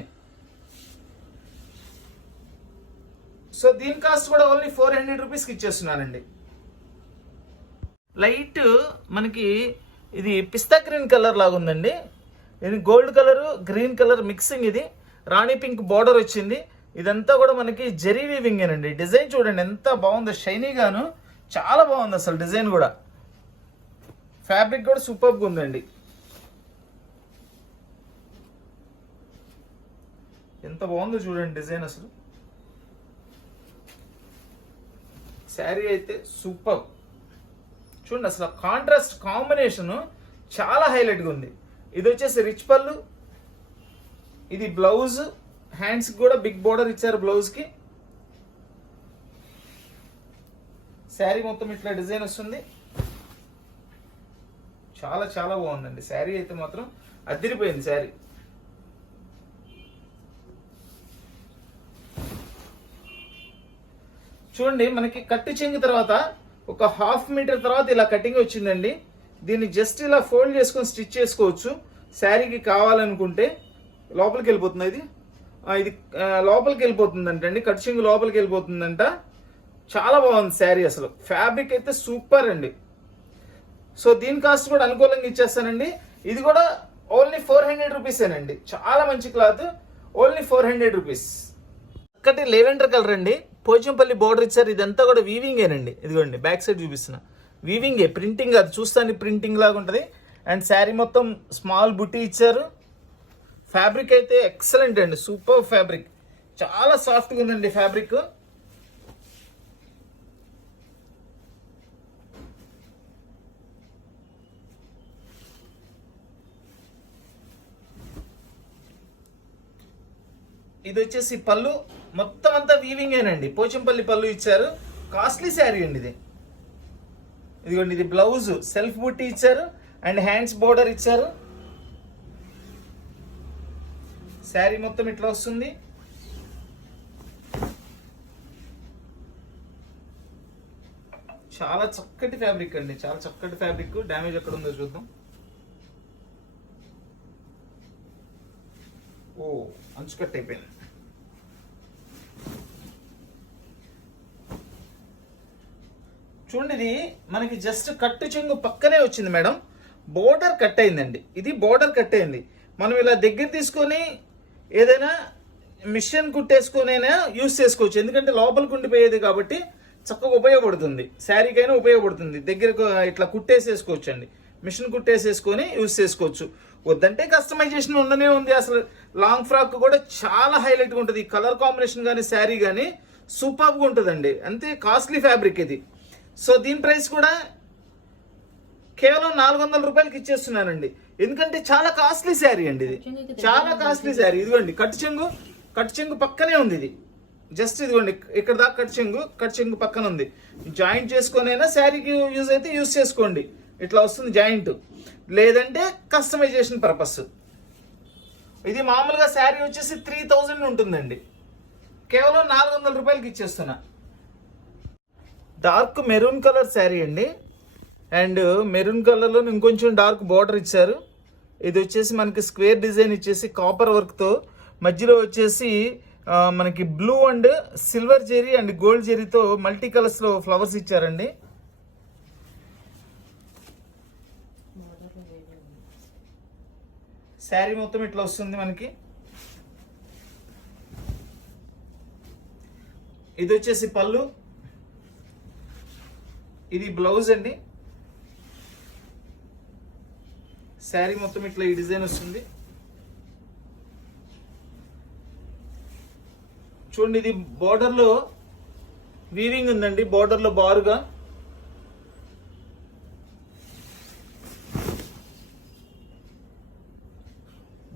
సో దీని కాస్ట్ కూడా ఓన్లీ 400 రూపీస్కి ఇచ్చేస్తున్నానండి. లైట్ మనకి ఇది పిస్తా గ్రీన్ కలర్ లాగా ఉందండి. ఇది gold colour green colour mixing. ఇది రాణి పింక్ బార్డర్ వచ్చింది. ఇదంతా కూడా మనకి జరీ వీవింగ్ అండి. డిజైన్ చూడండి ఎంత బాగుందో, షైనీగాను చాలా బాగుంది అసలు డిజైన్ కూడా. ఫ్యాబ్రిక్ కూడా సూపర్గా ఉందండి. ఎంత బాగుందో చూడండి డిజైన్ అసలు. శారీ అయితే సూపర్. చూడండి అసలు కాంట్రాస్ట్ కాంబినేషన్ చాలా హైలైట్గా ఉంది. ఇది వచ్చేసి రిచ్ పళ్ళు, ఇది బ్లౌజ్. హ్యాండ్స్ కూడా బిగ్ బోర్డర్ ఇచ్చారు బ్లౌజ్ కి. శారీ మొత్తం ఇట్లా డిజైన్ వస్తుంది. చాలా చాలా బాగుందండి శారీ అయితే మాత్రం అదిరిపోయింది శారీ. చూడండి మనకి కట్టు చెంగు తర్వాత ఒక 1/2 మీటర్ తర్వాత ఇలా కటింగ్ వచ్చిందండి. దీన్ని జస్ట్ ఇలా ఫోల్డ్ చేసుకొని స్టిచ్ చేసుకోవచ్చు శారీకి కావాలనుకుంటే. లోపలికి వెళ్ళిపోతుంది ఇది లోపలికి వెళ్ళిపోతుందంట అండి, కట్టు చెంగు లోపలికి వెళ్ళిపోతుందంట. చాలా బాగుంది శారీ అసలు. ఫ్యాబ్రిక్ అయితే సూపర్ అండి. సో దీని కాస్ట్ కూడా అనుకూలంగా ఇచ్చేస్తానండి. ఇది కూడా ఓన్లీ 400 రూపీసేనండి. చాలా మంచి క్లాత్, ఓన్లీ 400 రూపీస్. ఒక్కటి లెవెండర్ కలర్ అండి, పోచంపల్లి బార్డర్ ఇచ్చారు. ఇదంతా కూడా వీవింగేనండి. ఇదిగోండి బ్యాక్ సైడ్ చూపిస్తున్నా, వీవింగే, ప్రింటింగ్ అది చూస్తాను ప్రింటింగ్ లాగా ఉంటుంది. అండ్ శారీ మొత్తం స్మాల్ బుట్టి ఇచ్చారు. ఫ్యాబ్రిక్ అయితే ఎక్సలెంట్ అండి, సూపర్ ఫ్యాబ్రిక్, చాలా సాఫ్ట్గా ఉందండి ఫ్యాబ్రిక్. ఇది వచ్చేసి పళ్ళు మొత్తం అంతా వీవింగేనండి, పోచంపల్లి పళ్ళు ఇచ్చారు. కాస్ట్లీ శారీ అండి ఇది. ఇదిగోండి ఇది బ్లౌజ్ సెల్ఫ్ బుట్టి ఇచ్చారు అండ్ హ్యాండ్స్ బోర్డర్ ఇచ్చారు. శారీ మొత్తం ఇట్లా వస్తుంది. చాలా చక్కటి ఫ్యాబ్రిక్ అండి, చాలా చక్కటి ఫ్యాబ్రిక్. డ్యామేజ్ ఎక్కడ ఉందో చూద్దాం. ఓ అంచు కట్ అయిపోయింది. చూడండి ఇది మనకి జస్ట్ కట్టు చెంగు పక్కనే వచ్చింది మేడం, బోర్డర్ కట్ అయిందండి. ఇది బోర్డర్ కట్ అయింది. మనం ఇలా దగ్గర తీసుకొని ఏదైనా మిషన్ కుట్టేసుకొనైనా యూస్ చేసుకోవచ్చు, ఎందుకంటే లోపలికి ఉండిపోయేది కాబట్టి చక్కగా ఉపయోగపడుతుంది. శారీకైనా ఉపయోగపడుతుంది. దగ్గరకు ఇట్లా కుట్టేసేసుకోవచ్చు అండి, మిషన్ కుట్టేసేసుకొని యూస్ చేసుకోవచ్చు. వద్దంటే కస్టమైజేషన్ ఉండనే ఉంది. అసలు లాంగ్ ఫ్రాక్ కూడా చాలా హైలైట్గా ఉంటుంది. కలర్ కాంబినేషన్ కానీ శారీ కానీ సూపర్గా ఉంటుందండి. అంతే కాస్ట్లీ ఫ్యాబ్రిక్ ఇది. సో దీని ప్రైస్ కూడా కేవలం 400 రూపాయలకి ఇచ్చేస్తున్నానండి, ఎందుకంటే చాలా కాస్ట్లీ శారీ అండి ఇది, చాలా కాస్ట్లీ శారీ. ఇదిగోండి కట్టు చెంగు పక్కనే ఉంది. ఇది జస్ట్ ఇదిగోండి ఇక్కడ దాకా కట్టు చెంగు పక్కన ఉంది. జాయింట్ చేసుకొనైనా శారీకి యూజ్ అయితే యూజ్ చేసుకోండి, ఇట్లా వస్తుంది జాయింట్. లేదంటే కస్టమైజేషన్ పర్పస్. ఇది మామూలుగా శారీ వచ్చేసి 3000 ఉంటుందండి, కేవలం 400 రూపాయలకి ఇచ్చేస్తున్నా. డార్క్ మెరూన్ కలర్ శారీ అండి, అండ్ మెరూన్ కలర్లో ఇంకొంచెం డార్క్ బార్డర్ ఇచ్చారు. ఇది వచ్చేసి మనకి స్క్వేర్ డిజైన్ ఇచ్చేసి కాపర్ వర్క్తో, మధ్యలో వచ్చేసి మనకి blue and silver zari and gold జెరీతో మల్టీ కలర్స్లో ఫ్లవర్స్ ఇచ్చారండి. శారీ మొత్తం ఇట్లా వస్తుంది మనకి. ఇది వచ్చేసి పళ్ళు, ఇది బ్లౌజ్ అండి. శారీ మొత్తం ఇట్లా ఈ డిజైన్ వస్తుంది. చూడండి, ఇది బోర్డర్లో వీవింగ్ ఉందండి, బోర్డర్లో బారుగా.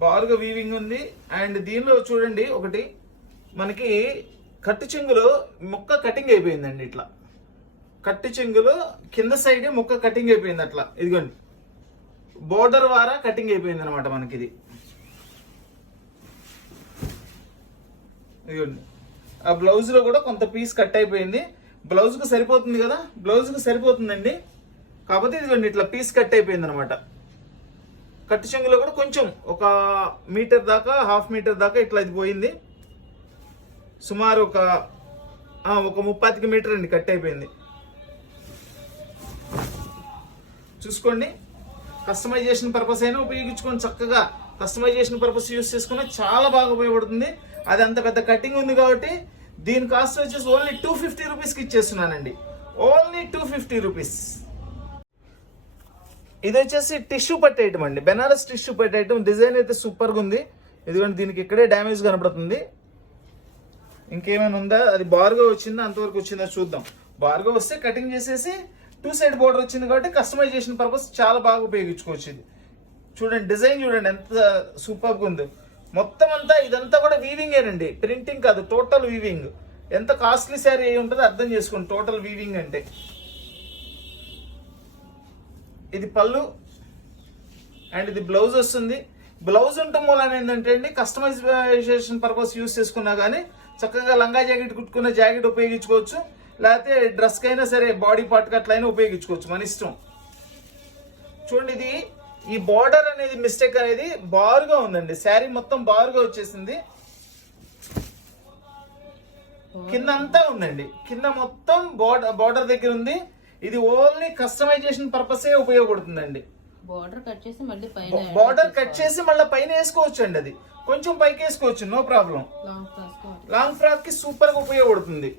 బారుగా వీవింగ్ ఉంది. అండ్ దీనిలో చూడండి, ఒకటి మనకి కట్టు చెంగులో ముక్క కటింగ్ అయిపోయిందండి. ఇట్లా కట్టు చెంగులో కింద సైడ్ ముక్క కటింగ్ అయిపోయింది. అట్లా ఇదిగోండి, బోర్డర్ వారా కటింగ్ అయిపోయింది అనమాట మనకి. ఇది ఇదిగోండి, ఆ బ్లౌజ్ లో కూడా కొంత పీస్ కట్ అయిపోయింది. బ్లౌజ్ కు సరిపోతుంది కదా, బ్లౌజ్ కు సరిపోతుందండి. కాకపోతే ఇదిగోండి ఇట్లా పీస్ కట్ అయిపోయింది అనమాట. కట్టు చెంగులో కూడా కొంచెం ఒక మీటర్ దాకా, హాఫ్ మీటర్ దాకా ఇట్లా ఇది పోయింది. సుమారు ఒక 30 మీటర్ అండి కట్ అయిపోయింది. చూసుకోండి, కస్టమైజేషన్ పర్పస్ అయినా ఉపయోగించుకొని చక్కగా కస్టమైజేషన్ పర్పస్ యూస్ చేసుకుని చాలా బాగా ఉపయోగపడుతుంది. అది అంత పెద్ద కటింగ్ ఉంది కాబట్టి దీని కాస్ట్ వచ్చేసి ఓన్లీ 250 రూపీస్కి ఇచ్చేస్తున్నానండి. Only 250 rupees. ఇది వచ్చేసి టిష్యూ పట్టు ఐటమ్ అండి, బెనారస్ టిష్యూ పట్టు ఐటమ్. డిజైన్ అయితే సూపర్గా ఉంది. ఎందుకంటే దీనికి ఇక్కడే డ్యామేజ్ కనపడుతుంది. ఇంకేమైనా ఉందా, అది బార్గా వచ్చిందా, అంతవరకు వచ్చిందా చూద్దాం. బార్గా వస్తే కటింగ్ చేసేసి 2 సైడ్ బోర్డర్ వచ్చింది కాబట్టి కస్టమైజేషన్ పర్పస్ చాలా బాగా ఉపయోగించుకోవచ్చు. ఇది చూడండి, డిజైన్ చూడండి ఎంత సూపర్గా ఉందో. మొత్తం అంతా ఇదంతా కూడా వీవింగేనండి, ప్రింటింగ్ కాదు, టోటల్ వీవింగ్. ఎంత కాస్ట్లీ శారీ అయి ఉంటుందో అర్థం చేసుకోండి, టోటల్ వీవింగ్ అంటే. ఇది పళ్ళు అండ్ ఇది బ్లౌజ్ వస్తుంది. బ్లౌజ్ ఉండటం మూలన ఏంటంటే అండి, కస్టమైజేషన్ పర్పస్ యూస్ చేసుకున్నా కానీ చక్కగా లంగా జాకెట్ కుట్టుకున్న జాకెట్ ఉపయోగించుకోవచ్చు, లేకపోతే డ్రెస్కి అయినా సరే, బాడీ పార్ట్కి అట్లయినా ఉపయోగించుకోవచ్చు, మన ఇష్టం. చూడండి, ఇది ఈ బార్డర్ అనేది మిస్టేక్ అనేది బారుగా ఉందండి. శారీ మొత్తం బారుగా వచ్చేసింది. కింద అంతా ఉందండి, కింద మొత్తం బార్డర్ దగ్గర ఉంది. ఇది ఓన్లీ కస్టమైజేషన్ పర్పసే ఉపయోగపడుతుందండి. బార్డర్ కట్ చేసి మళ్ళీ పైన బార్డర్ కట్ చేసి మళ్ళీ పైన వేసుకోవచ్చు అండి. అది కొంచెం పైకి వేసుకోవచ్చు, నో ప్రాబ్లం. లాంగ్ ఫ్రాక్ కి సూపర్ గా ఉపయోగపడుతుంది.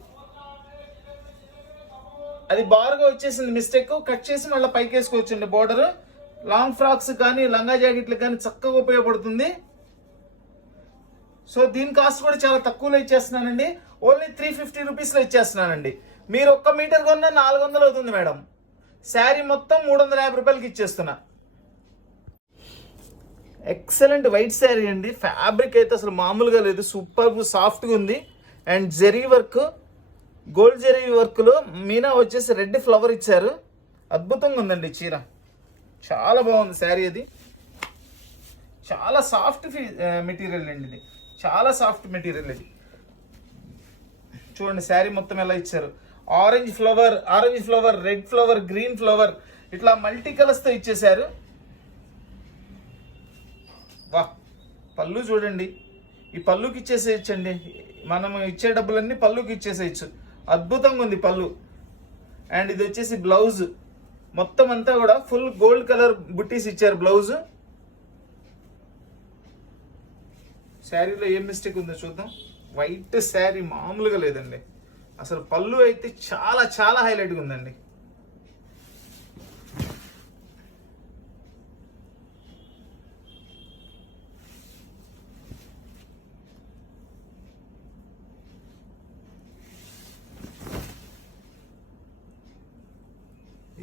అది బారుగా వచ్చేసింది మిస్టేక్, కట్ చేసి మళ్ళీ పైకి వేసుకోవచ్చు అండి. బార్డర్ లాంగ్ ఫ్రాక్స్ కానీ లంగా జాకెట్లు కానీ చక్కగా ఉపయోగపడుతుంది. సో దీని కాస్ట్ కూడా చాలా తక్కువలో ఇచ్చేస్తున్నానండి. ఓన్లీ 350 రూపీస్లో ఇచ్చేస్తున్నానండి. మీరు 1 మీటర్ కొన్నా 400 అవుతుంది మేడం. శారీ మొత్తం 350 రూపాయలకి ఇచ్చేస్తున్నా. ఎక్సలెంట్ వైట్ శారీ అండి. ఫ్యాబ్రిక్ అయితే అసలు మామూలుగా లేదు, సూపర్ సాఫ్ట్గా ఉంది. And zari work, gold zari వర్క్లో మీనా వచ్చేసి రెడ్ ఫ్లవర్ ఇచ్చారు. అద్భుతంగా ఉందండి చీర, చాలా బాగుంది శారీ. అది చాలా సాఫ్ట్ మెటీరియల్ అండి, ఇది చాలా సాఫ్ట్ మెటీరియల్. ఇది చూడండి, శారీ మొత్తం ఎలా ఇచ్చారు. Orange flower, red flower, green flower, ఇట్లా మల్టీ కలర్స్తో ఇచ్చేసారు. వా, పళ్ళు చూడండి, ఈ పళ్ళుకి ఇచ్చేసేయచ్చండి. మనం ఇచ్చే డబ్బులన్నీ పళ్ళుకి ఇచ్చేసేయచ్చు. అద్భుతంగా ఉంది పళ్ళు. అండ్ ఇది వచ్చేసి బ్లౌజ్, మొత్తం అంతా కూడా ఫుల్ గోల్డ్ కలర్ బుట్టీస్ ఇచ్చారు బ్లౌజ్. శారీలో ఏం మిస్టేక్ ఉందో చూద్దాం. వైట్ శారీ మామూలుగా లేదండి, అసలు పళ్ళు అయితే చాలా చాలా హైలైట్గా ఉందండి.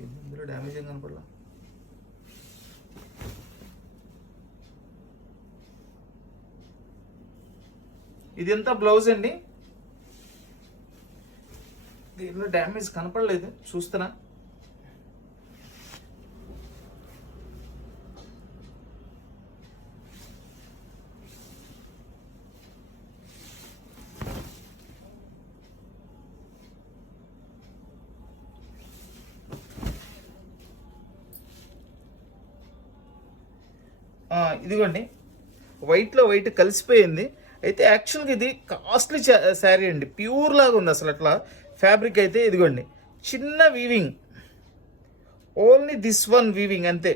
ఇందులో డ్యామేజ్ ఏం కనపడలా. ఇదంతా బ్లౌజ్ అండి. దీనిలో డ్యామేజ్ కనపడలేదు, చూస్తున్నా. ఇదిగోండి, వైట్లో వైట్ కలిసిపోయింది. అయితే యాక్చువల్గా ఇది కాస్ట్లీ శారీ అండి, ప్యూర్ లాగా ఉంది అసలు. అట్లా ఫ్యాబ్రిక్ అయితే ఇదిగోండి, చిన్న weaving, only this one weaving అంతే.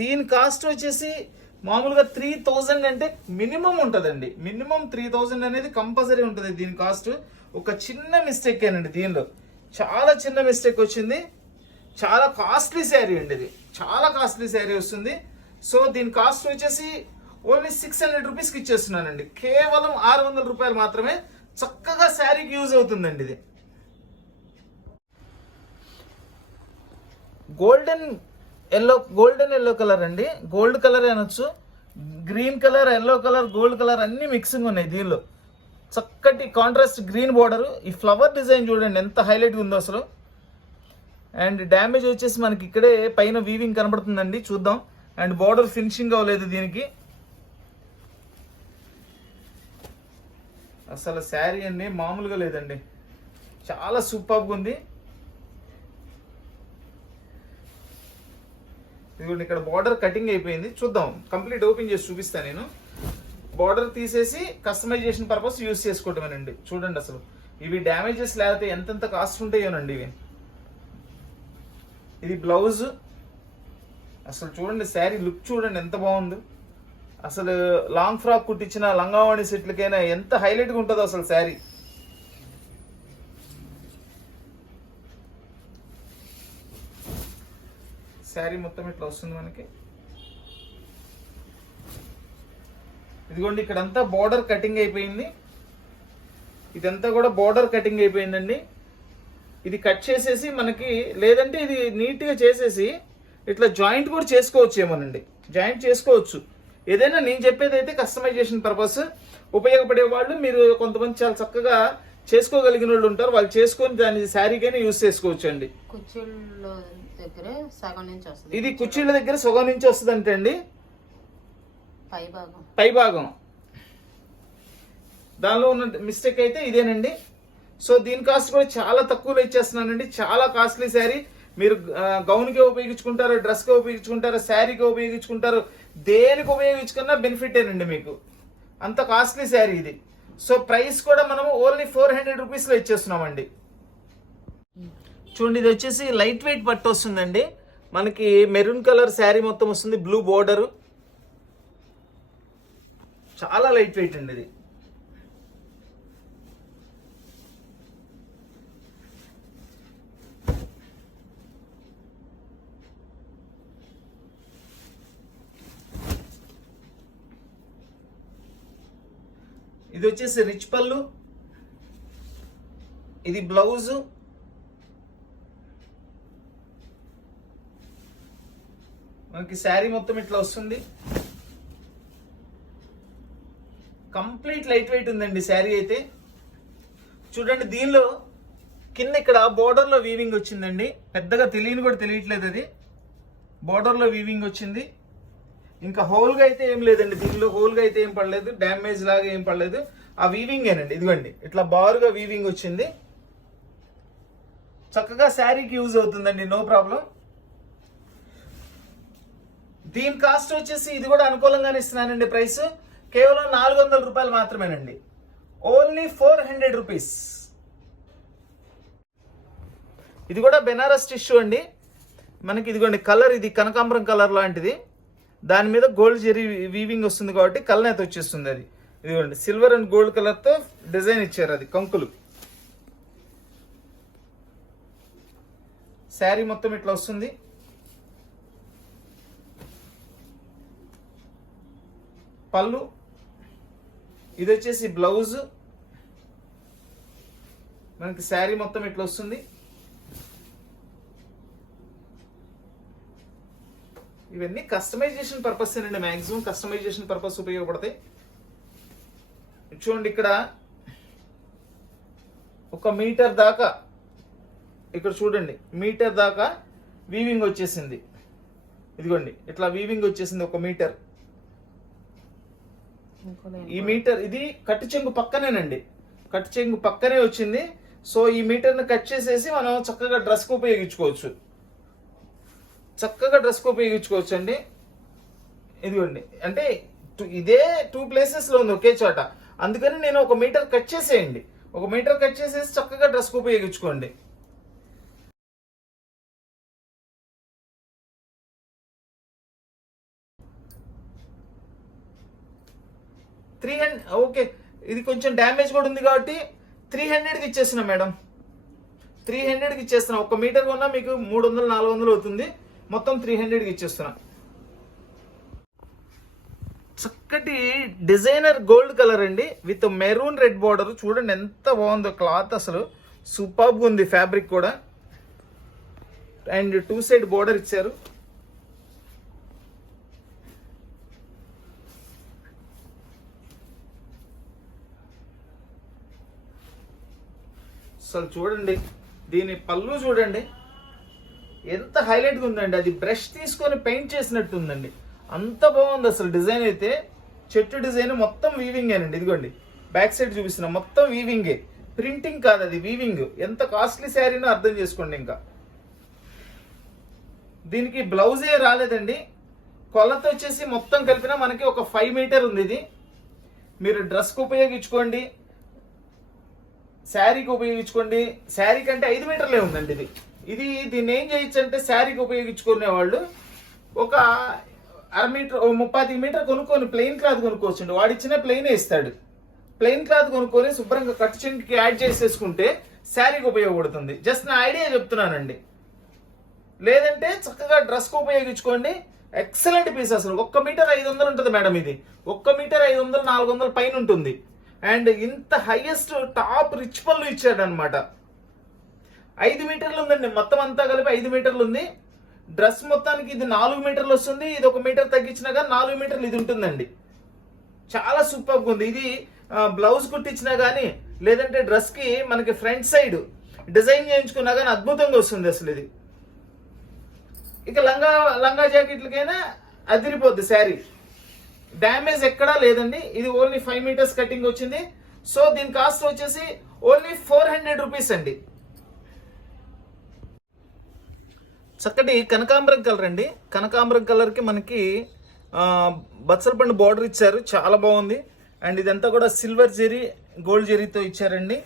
దీని కాస్ట్ వచ్చేసి మామూలుగా 3000 అంటే మినిమం ఉంటుందండి. మినిమం 3000 అనేది కంపల్సరీ ఉంటుంది దీని కాస్ట్. ఒక చిన్న మిస్టేక్ ఏనండి దీనిలో, చాలా చిన్న మిస్టేక్ వచ్చింది. చాలా కాస్ట్లీ శారీ అండి ఇది, చాలా కాస్ట్లీ శారీ వస్తుంది. సో దీని కాస్ట్ వచ్చేసి ఓన్లీ 600 రూపీస్కి ఇచ్చేస్తున్నానండి. కేవలం 600 రూపాయలు మాత్రమే. చక్కగా శారీకి యూజ్ అవుతుందండి ఇది. గోల్డెన్ ఎల్లో కలర్ అండి, గోల్డ్ కలర్ అనొచ్చు. Green colour, yellow colour, gold colour అన్ని మిక్సింగ్ ఉన్నాయి దీనిలో. చక్కటి కాంట్రాస్ట్ గ్రీన్ బోర్డర్. ఈ ఫ్లవర్ డిజైన్ చూడండి ఎంత హైలైట్గా ఉందో అసలు. అండ్ డ్యామేజ్ వచ్చేసి మనకి ఇక్కడే పైన వీవింగ్ కనబడుతుందండి, చూద్దాం. అండ్ బోర్డర్ ఫినిషింగ్ అవ్వలేదు దీనికి. అసలు శారీ అండి మామూలుగా లేదండి, చాలా సూపర్గా ఉంది. ఇదిగోండి ఇక్కడ బార్డర్ కటింగ్ అయిపోయింది, చూద్దాం. కంప్లీట్ ఓపెన్ చేసి చూపిస్తాను నేను. బార్డర్ తీసేసి కస్టమైజేషన్ పర్పస్ యూజ్ చేసుకోవటమేనండి. చూడండి అసలు ఇవి డ్యామేజెస్ లేకపోతే ఎంతెంత కాస్ట్ ఉంటాయోనండి ఇవి. ఇది బ్లౌజ్. అసలు చూడండి శారీ లుక్ చూడండి ఎంత బాగుంది. అసలు లాంగ్ ఫ్రాక్ కుట్టించిన లంగావాణి సెట్లకైనా ఎంత హైలైట్గా ఉంటుందో అసలు శారీ. శారీ మొత్తం ఇట్లా వస్తుంది మనకి. ఇదిగోండి ఇక్కడంతా బోర్డర్ కటింగ్ అయిపోయింది. ఇదంతా కూడా బోర్డర్ కటింగ్ అయిపోయిందండి. ఇది కట్ చేసేసి మనకి, లేదంటే ఇది నీట్గా చేసేసి ఇట్లా జాయింట్ కూడా చేసుకోవచ్చు ఏమోనండి, జాయింట్ చేసుకోవచ్చు. ఏదైనా నేను చెప్పేది అయితే కస్టమైజేషన్ పర్పస్ ఉపయోగపడే వాళ్ళు, మీరు కొంతమంది చాలా చక్కగా చేసుకోగలిగిన వాళ్ళు ఉంటారు, వాళ్ళు చేసుకొని దాన్ని శారీకైనా యూజ్ చేసుకోవచ్చు అండి. ఇది కుర్చీల దగ్గర సగం నుంచి వస్తుంది అంటే అండి, పై భాగం. దానిలో ఉన్న మిస్టేక్ అయితే ఇదేనండి. సో దీని కాస్ట్ కూడా చాలా తక్కువలో ఇచ్చేస్తున్నానండి. చాలా కాస్ట్లీ శారీ. మీరు గౌన్కి ఉపయోగించుకుంటారు, డ్రెస్కి ఉపయోగించుకుంటారు, శారీకి ఉపయోగించుకుంటారు, దేనికి ఉపయోగించుకున్నా బెనిఫిటేనండి మీకు. అంత కాస్ట్లీ శారీ ఇది. సో ప్రైస్ కూడా మనము ఓన్లీ 400 రూపీస్లో ఇచ్చేస్తున్నామండి. చూడండి ఇది వచ్చేసి లైట్ వెయిట్ పట్టు వస్తుందండి. మనకి మెరూన్ కలర్ శారీ మొత్తం వస్తుంది, బ్లూ బోర్డరు. చాలా లైట్ వెయిట్ అండి ఇది. ఇది వచ్చేసి రిచ్ పళ్ళు, ఇది బ్లౌజు. మనకి శారీ మొత్తం ఇట్లా వస్తుంది. కంప్లీట్ లైట్ వెయిట్ ఉందండి శారీ అయితే. చూడండి దీనిలో కింద ఇక్కడ బోర్డర్లో వీవింగ్ వచ్చిందండి. పెద్దగా తెలియని కూడా తెలియట్లేదు, అది బోర్డర్లో వీవింగ్ వచ్చింది. ఇంకా హోల్గా అయితే ఏం లేదండి దీనిలో, హోల్గా అయితే ఏం పడలేదు, డ్యామేజ్ లాగా ఏం పడలేదు. ఆ వీవింగ్ ఏనండి, ఇదిగోండి ఇట్లా బారుగా వీవింగ్ వచ్చింది. చక్కగా శారీకి యూజ్ అవుతుందండి, నో ప్రాబ్లం. దీని కాస్ట్ వచ్చేసి ఇది కూడా అనుకూలంగానే ఇస్తున్నానండి. ప్రైస్ కేవలం 400 రూపాయలు మాత్రమేనండి, ఓన్లీ 400 రూపీస్. ఇది కూడా బెనారస్ టిష్యూ అండి. మనకి ఇదిగోండి కలర్, ఇది కనకాంబరం కలర్ లాంటిది. దాని మీద గోల్డ్ జెరీ వీవింగ్ వస్తుంది కాబట్టి కలనేత వచ్చేస్తుంది. అది ఇదిగోండి సిల్వర్ అండ్ గోల్డ్ కలర్తో డిజైన్ ఇచ్చారు, అది కంకులు. శారీ మొత్తం ఇట్లా వస్తుంది. పళ్ళు, ఇది వచ్చేసి బ్లౌజ్. మనకి శారీ మొత్తం ఇట్లా వస్తుంది. ఇవన్నీ కస్టమైజేషన్ పర్పస్ అండి, మ్యాక్సిమం కస్టమైజేషన్ పర్పస్ ఉపయోగపడతాయి. చూడండి ఇక్కడ 1 మీటర్ దాకా, ఇక్కడ చూడండి మీటర్ దాకా వీవింగ్ వచ్చేసింది. ఇదిగోండి ఇట్లా వీవింగ్ వచ్చేసింది 1 మీటర్. ఈ మీటర్ ఇది కట్టు చెంగు పక్కనేనండి, కట్టు చెంగు పక్కనే వచ్చింది. సో ఈ మీటర్ని కట్ చేసేసి మనం చక్కగా డ్రెస్కి ఉపయోగించుకోవచ్చు, చక్కగా డ్రెస్కి ఉపయోగించుకోవచ్చు అండి. ఇదిగోండి అంటే ఇదే 2 ప్లేసెస్లో ఉంది ఒకే చోట, అందుకని నేను 1 మీటర్ కట్ చేసేయండి. 1 మీటర్ కట్ చేసేసి చక్కగా డ్రెస్కి ఉపయోగించుకోండి. 300. ఓకే, ఇది కొంచెం డ్యామేజ్ కూడా ఉంది కాబట్టి 300కి ఇచ్చేస్తున్నాం మేడం. 300కి ఇచ్చేస్తున్నాం. 1 మీటర్ కొన్నా మీకు 300-400 అవుతుంది. మొత్తం 300కి ఇచ్చేస్తున్నా. చక్కటి డిజైనర్ గోల్డ్ కలర్ అండి, విత్ మెరూన్ రెడ్ బార్డర్. చూడండి ఎంత బాగుందో క్లాత్, అసలు సూపర్గా ఉంది ఫ్యాబ్రిక్ కూడా. అండ్ 2 సైడ్ బార్డర్ ఇచ్చారు. అసలు చూడండి దీని పళ్ళు చూడండి ఎంత హైలైట్గా ఉందండి. అది బ్రష్ తీసుకొని పెయింట్ చేసినట్టు ఉందండి, అంత బాగుంది అసలు. డిజైన్ అయితే చెట్టు డిజైన్ మొత్తం వీవింగేనండి. ఇదిగోండి బ్యాక్ సైడ్ చూపిస్తున్నా, మొత్తం వీవింగే, ప్రింటింగ్ కాదు, అది వీవింగ్. ఎంత కాస్ట్లీ శారీనో అర్థం చేసుకోండి. ఇంకా దీనికి బ్లౌజే రాలేదండి. కొలత వచ్చేసి మొత్తం కలిపినా మనకి ఒక 5 మీటర్ ఉంది. ఇది మీరు డ్రెస్కి ఉపయోగించుకోండి, శారీకి ఉపయోగించుకోండి. శారీ కంటే 5 మీటర్లే ఉందండి ఇది. దీన్ని ఏం చేయొచ్చు అంటే శారీకి ఉపయోగించుకునే వాళ్ళు ఒక 1/2 మీటర్, 30 మీటర్ కొనుక్కొని ప్లెయిన్ క్లాత్ కొనుక్కోవచ్చండి. వాడు ఇచ్చిన ప్లెయినే ఇస్తాడు. ప్లెయిన్ క్లాత్ కొనుక్కొని శుభ్రంగా కట్ చెంగుకి యాడ్ చేసేసుకుంటే శారీకి ఉపయోగపడుతుంది. జస్ట్ నా ఐడియా చెప్తున్నానండి. లేదంటే చక్కగా డ్రెస్కి ఉపయోగించుకోండి. ఎక్సలెంట్ పీస్ అసలు. 1 మీటర్ 500 ఉంటుంది మేడం. ఇది 1 మీటర్ 500-400 పైన ఉంటుంది. అండ్ ఇంత హైయెస్ట్ టాప్ రిచ్ పళ్ళు ఇచ్చాడు అనమాట. 5 మీటర్లు ఉందండి, మొత్తం అంతా కలిపి 5 మీటర్లు ఉంది. డ్రెస్ మొత్తానికి ఇది 4 మీటర్లు వస్తుంది. ఇది 1 మీటర్ తగ్గించినా కానీ 4 మీటర్లు ఇది ఉంటుందండి. చాలా సూపర్గా ఉంది. ఇది బ్లౌజ్ కుట్టించినా కానీ, లేదంటే డ్రెస్కి మనకి ఫ్రంట్ సైడ్ డిజైన్ చేయించుకున్నా కానీ అద్భుతంగా వస్తుంది అసలు ఇది. ఇక లంగా జాకెట్లకైనా అదిరిపోద్ది శారీ. డ్యామేజ్ ఎక్కడా లేదండి. ఇది ఓన్లీ 5 మీటర్స్ కటింగ్ వచ్చింది. సో దీని కాస్ట్ వచ్చేసి ఓన్లీ 400 రూపీస్ అండి. చక్కటి కనకాంబరం కలర్ అండి. కనకాంబరం కలర్కి మనకి బచ్చల పండు బార్డర్ ఇచ్చారు, చాలా బాగుంది. అండ్ ఇదంతా కూడా సిల్వర్ జెరీ గోల్డ్ జెరీతో ఇచ్చారండి.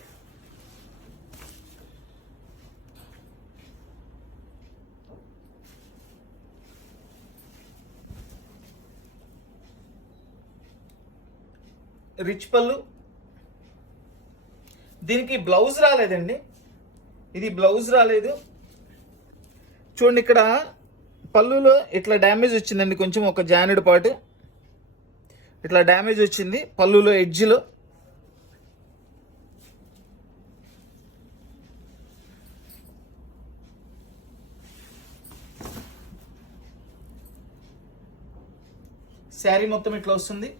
రిచ్ పళ్ళు. దీనికి బ్లౌజ్ రాలేదండి. ఇది బ్లౌజ్ రాలేదు. చూడండి ఇక్కడ పళ్ళులో ఇట్లా డ్యామేజ్ వచ్చిందండి, కొంచెం ఒక జానెడ్ పాటు ఇట్లా డ్యామేజ్ వచ్చింది పళ్ళులో ఎడ్జ్లో. శారీ మొత్తం ఇట్లా వస్తుంది.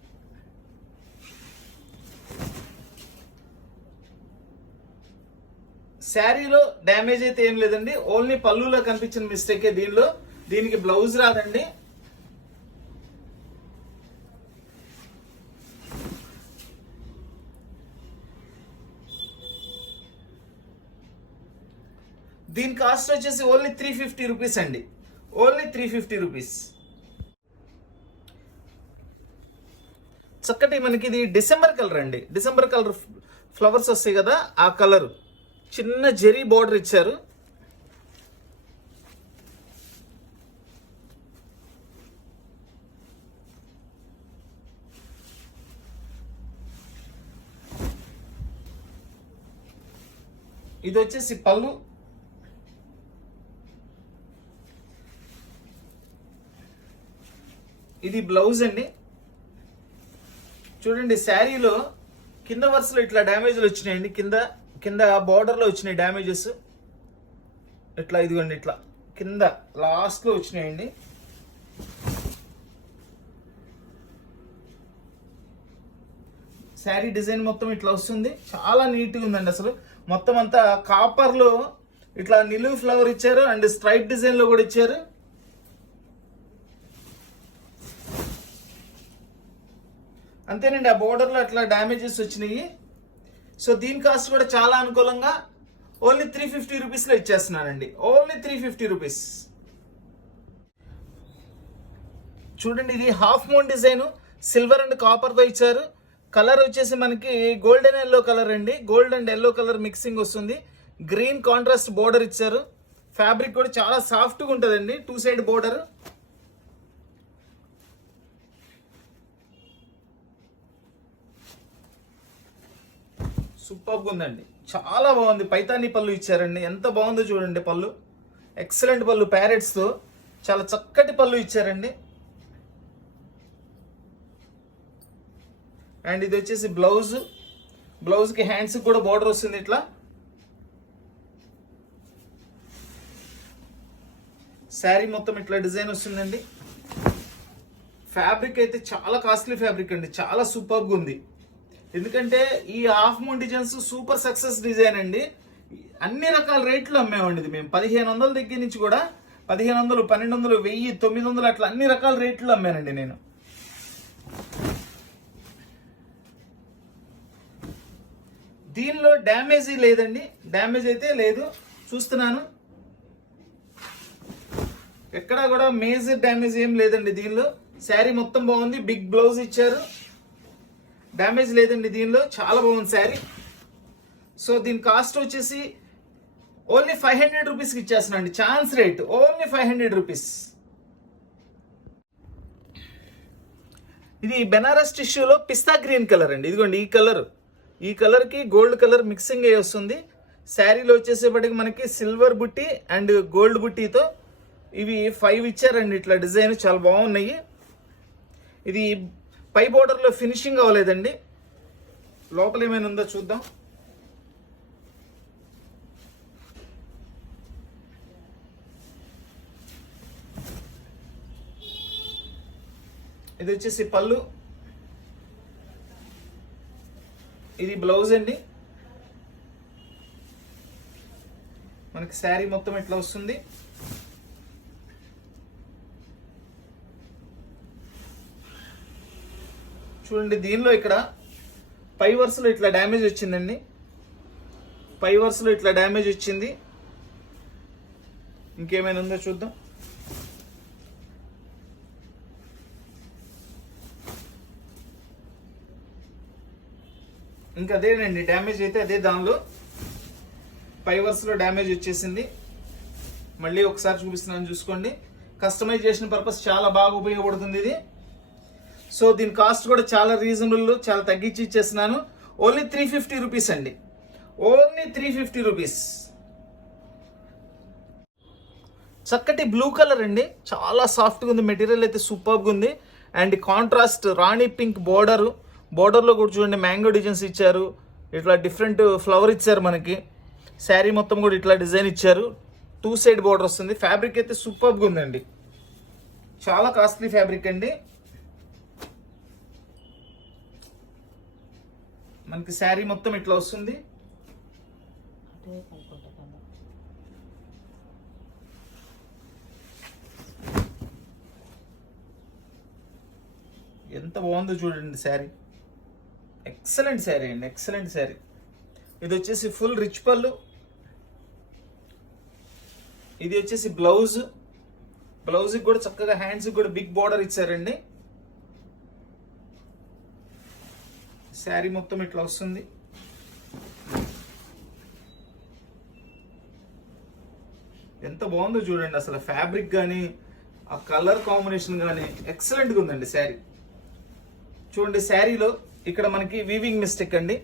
శారీలో డ్యామేజ్ అయితే ఏం లేదండి, ఓన్లీ పళ్ళులో కనిపించిన మిస్టేకే దీనిలో. దీనికి బ్లౌజ్ రాదండి. దీని కాస్ట్ వచ్చేసి ఓన్లీ 350 రూపీస్ అండి. Only 350 rupees. చక్కటి మనకి ఇది డిసెంబర్ కలర్ అండి. డిసెంబర్ కలర్ ఫ్లవర్స్ వస్తాయి కదా, ఆ కలర్. చిన్న జెరీ బార్డర్ ఇచ్చారు. ఇది వచ్చేసి పళ్ళు. ఇది బ్లౌజ్ అండి. చూడండి శారీలో కింద వరుసలో ఇట్లా డ్యామేజ్లు వచ్చినాయండి. కింద బార్డర్లో వచ్చినాయి డ్యామేజెస్. ఇట్లా ఇదిగోండి ఇట్లా కింద లాస్ట్లో వచ్చినాయండి. శారీ డిజైన్ మొత్తం ఇట్లా వస్తుంది. చాలా నీట్గా ఉందండి అసలు. మొత్తం అంతా కాపర్లో ఇట్లా నిలువు ఫ్లవర్ ఇచ్చారు అండ్ స్ట్రైప్ డిజైన్లో కూడా ఇచ్చారు. అంతేనండి, ఆ బోర్డర్లో అట్లా డ్యామేజెస్ వచ్చినాయి. సో దీని కాస్ట్ కూడా చాలా అనుకూలంగా ఓన్లీ 350 రూపీస్లో ఇచ్చేస్తున్నానండి. Only 350 rupees. చూడండి ఇది half moon design, silver and కాపర్తో ఇచ్చారు. కలర్ వచ్చేసి మనకి గోల్డెన్ ఎల్లో కలర్ అండి. Gold and yellow colour mixing వస్తుంది. గ్రీన్ కాంట్రాస్ట్ బోర్డర్ ఇచ్చారు. ఫ్యాబ్రిక్ కూడా చాలా సాఫ్ట్గా ఉంటుందండి. 2 సైడ్ బోర్డర్. సూపర్గా ఉందండి, చాలా బాగుంది. పైతాని పళ్ళు ఇచ్చారండి, ఎంత బాగుందో చూడండి. పళ్ళు ఎక్సలెంట్ పళ్ళు, ప్యారెట్స్తో చాలా చక్కటి పళ్ళు ఇచ్చారండి. అండ్ ఇది వచ్చేసి బ్లౌజ్కి హ్యాండ్స్కి కూడా బార్డర్ వస్తుంది. ఇట్లా శారీ మొత్తం ఇట్లా డిజైన్ వస్తుందండి. ఫ్యాబ్రిక్ అయితే చాలా కాస్ట్లీ ఫ్యాబ్రిక్ అండి, చాలా సూపర్గా ఉంది. ఎందుకంటే ఈ half moon designs super success design అండి. అన్ని రకాల రేట్లు అమ్మేవండి ఇది మేము. 1500 దగ్గర నుంచి కూడా 1500, 1200, 1000, 900 అట్లా అన్ని రకాల రేట్లు అమ్మానండి నేను. దీనిలో డ్యామేజ్ లేదండి, డ్యామేజ్ అయితే లేదు. చూస్తున్నాను, ఎక్కడా కూడా మేజర్ డ్యామేజ్ ఏం లేదండి దీనిలో. శారీ మొత్తం బాగుంది, బిగ్ బ్లౌజ్ ఇచ్చారు, డ్యామేజ్ లేదండి దీనిలో. చాలా బాగుంది శారీ. సో దీని కాస్ట్ వచ్చేసి ఓన్లీ 500 రూపీస్కి ఇచ్చేస్తున్నాండి. Chance rate only 500 rupees. ఇది బెనారస్ టిష్యూలో పిస్తా గ్రీన్ కలర్ అండి. ఇదిగోండి ఈ కలర్కి గోల్డ్ కలర్ మిక్సింగ్ అయ్యి వస్తుంది. శారీలో వచ్చేసేపటికి మనకి సిల్వర్ బుట్టి అండ్ గోల్డ్ బుట్టితో ఇవి 5 ఇచ్చారండి. ఇట్లా డిజైన్ చాలా బాగున్నాయి. ఇది పై బోర్డర్లో ఫినిషింగ్ అవ్వలేదండి, లోపల ఏమైనా ఉందో చూద్దాం. ఇది వచ్చేసి పళ్ళు, ఇది బ్లౌజ్ అండి. మనకి శారీ మొత్తం ఇట్లా వస్తుంది. చూడండి, దీనిలో ఇక్కడ పై వరుసలో ఇట్లా డ్యామేజ్ వచ్చిందండి, పై వరుసలో ఇట్లా డ్యామేజ్ వచ్చింది. ఇంకేమైనా ఉందో చూద్దాం. ఇంకా అదేనండి డ్యామేజ్ అయితే అదే, దానిలో పై వరుసలో డ్యామేజ్ వచ్చేసింది. మళ్ళీ ఒకసారి చూపిస్తున్నాను చూసుకోండి. కస్టమైజేషన్ పర్పస్ చాలా బాగా ఉపయోగపడుతుంది ఇది. సో దీని కాస్ట్ కూడా చాలా రీజనబుల్, చాలా తగ్గించి ఇచ్చేస్తున్నాను. ఓన్లీ 350 రూపీస్ అండి, ఓన్లీ 350 రూపీస్. చక్కటి బ్లూ కలర్ అండి, చాలా సాఫ్ట్గా ఉంది. మెటీరియల్ అయితే సూపర్గా ఉంది. అండ్ కాంట్రాస్ట్ రాణి పింక్ బోర్డర్లో కూడా చూడండి మ్యాంగో డిజైన్స్ ఇచ్చారు. ఇట్లా డిఫరెంట్ ఫ్లవర్ ఇచ్చారు మనకి. శారీ మొత్తం కూడా ఇట్లా డిజైన్ ఇచ్చారు. 2 సైడ్ బోర్డర్ వస్తుంది. ఫ్యాబ్రిక్ అయితే సూపర్గా ఉందండి, చాలా కాస్ట్లీ ఫ్యాబ్రిక్ అండి. మనకి శారీ మొత్తం ఇట్లా వస్తుంది. ఎంత బాగుందో చూడండి శారీ, ఎక్సలెంట్ శారీ అండి, ఎక్సలెంట్ శారీ. ఇది వచ్చేసి ఫుల్ రిచ్ పళ్ళు, ఇది వచ్చేసి బ్లౌజ్కి కూడా చక్కగా హ్యాండ్స్కి కూడా బిగ్ బార్డర్ ఇచ్చారండి. శారీ మొత్తం ఇట్లా వస్తుంది. ఎంత బాగుందో చూడండి, అసలు ఫ్యాబ్రిక్ కానీ ఆ కలర్ కాంబినేషన్ కానీ ఎక్సలెంట్గా ఉందండి శారీ. చూడండి శారీలో ఇక్కడ మనకి వీవింగ్ మిస్టేక్ అండి,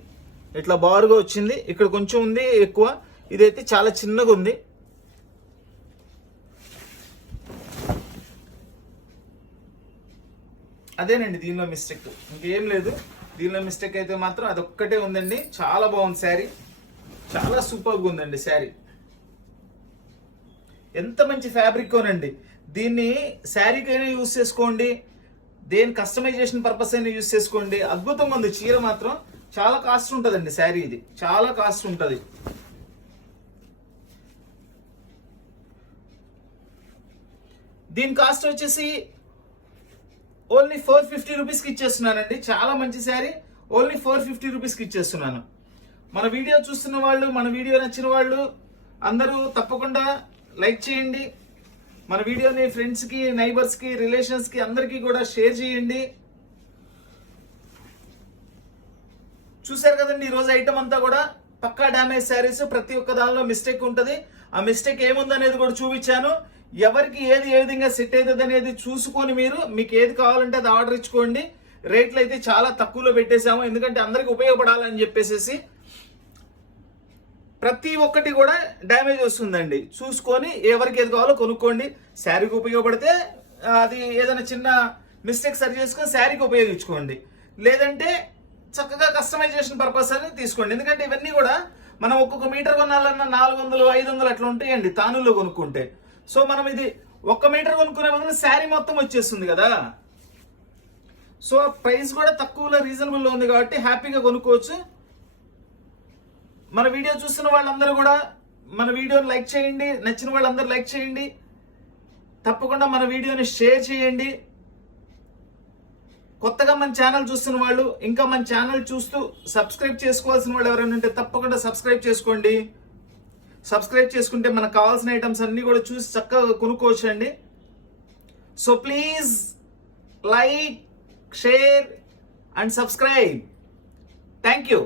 ఇట్లా బారుగా వచ్చింది. ఇక్కడ కొంచెం ఉంది ఎక్కువ, ఇదైతే చాలా చిన్నగా ఉంది. అదేనండి దీనిలో మిస్టేక్, ఇంకేం లేదు. దీనిలో మిస్టేక్ అయితే మాత్రం అదొక్కటే ఉందండి. చాలా బాగుంది శారీ, చాలా సూపర్గా ఉందండి శారీ. ఎంత మంచి ఫ్యాబ్రిక్ కోనండి. దీన్ని శారీకైనా యూజ్ చేసుకోండి, దేని కస్టమైజేషన్ పర్పస్ అయినా యూజ్ చేసుకోండి. అద్భుతంగా ఉంది చీర మాత్రం. చాలా కాస్ట్ ఉంటుందండి శారీ, ఇది చాలా కాస్ట్ ఉంటుంది. దీని కాస్ట్ వచ్చేసి ఓన్లీ 450 రూపీస్కి ఇచ్చేస్తున్నానండి. చాలా మంచి శారీ, ఓన్లీ 450 రూపీస్కి ఇచ్చేస్తున్నాను. మన వీడియో చూస్తున్న వాళ్ళు, మన వీడియో నచ్చిన వాళ్ళు అందరూ తప్పకుండా లైక్ చేయండి. మన వీడియోని ఫ్రెండ్స్కి, నైబర్స్కి, రిలేషన్స్కి అందరికీ కూడా షేర్ చేయండి. చూసారు కదండి ఈరోజు ఐటమ్ అంతా కూడా పక్కా డ్యామేజ్ శారీస్. ప్రతి ఒక్క దానిలో మిస్టేక్ ఉంటుంది. ఆ మిస్టేక్ ఏముందనేది కూడా చూపించాను. ఎవరికి ఏది ఏ విధంగా సెట్ అవుతుంది అనేది చూసుకొని మీకు ఏది కావాలంటే అది ఆర్డర్ ఇచ్చుకోండి. రేట్లు అయితే చాలా తక్కువలో పెట్టేశాము, ఎందుకంటే అందరికి ఉపయోగపడాలని చెప్పేసి. ప్రతి ఒక్కటి కూడా డ్యామేజ్ వస్తుందండి. చూసుకొని ఎవరికి ఏది కావాలో కొనుక్కోండి. శారీకి ఉపయోగపడితే అది ఏదైనా చిన్న మిస్టేక్ సరి చేసుకొని శారీకి ఉపయోగించుకోండి. లేదంటే చక్కగా కస్టమైజేషన్ పర్పస్ అని తీసుకోండి. ఎందుకంటే ఇవన్నీ కూడా మనం ఒక్కొక్క మీటర్ కొనాలన్నా 400, 500 అట్లా ఉంటాయండి తానులో కొనుక్కుంటే. సో మనం ఇది 1 మీటర్ కొనుక్కునే బదులు శారీ మొత్తం వచ్చేస్తుంది కదా. సో ప్రైస్ కూడా తక్కువలో రీజనబుల్లో ఉంది కాబట్టి హ్యాపీగా కొనుక్కోవచ్చు. మన వీడియో చూస్తున్న వాళ్ళందరూ కూడా మన వీడియోని లైక్ చేయండి. నచ్చిన వాళ్ళందరూ లైక్ చేయండి. తప్పకుండా మన వీడియోని షేర్ చేయండి. కొత్తగా మన ఛానల్ చూస్తున్న వాళ్ళు, ఇంకా మన ఛానల్ చూస్తూ సబ్స్క్రైబ్ చేసుకోవాల్సిన వాళ్ళు ఎవరైనా ఉంటే తప్పకుండా సబ్స్క్రైబ్ చేసుకోండి. సబ్స్క్రైబ్ చేసుకుంటే మనకు కావాల్సిన ఐటమ్స్ అన్ని కూడా చూసి చక్కగా కొనుక్కోవచ్చు అండి. So please like, share and subscribe. Thank you.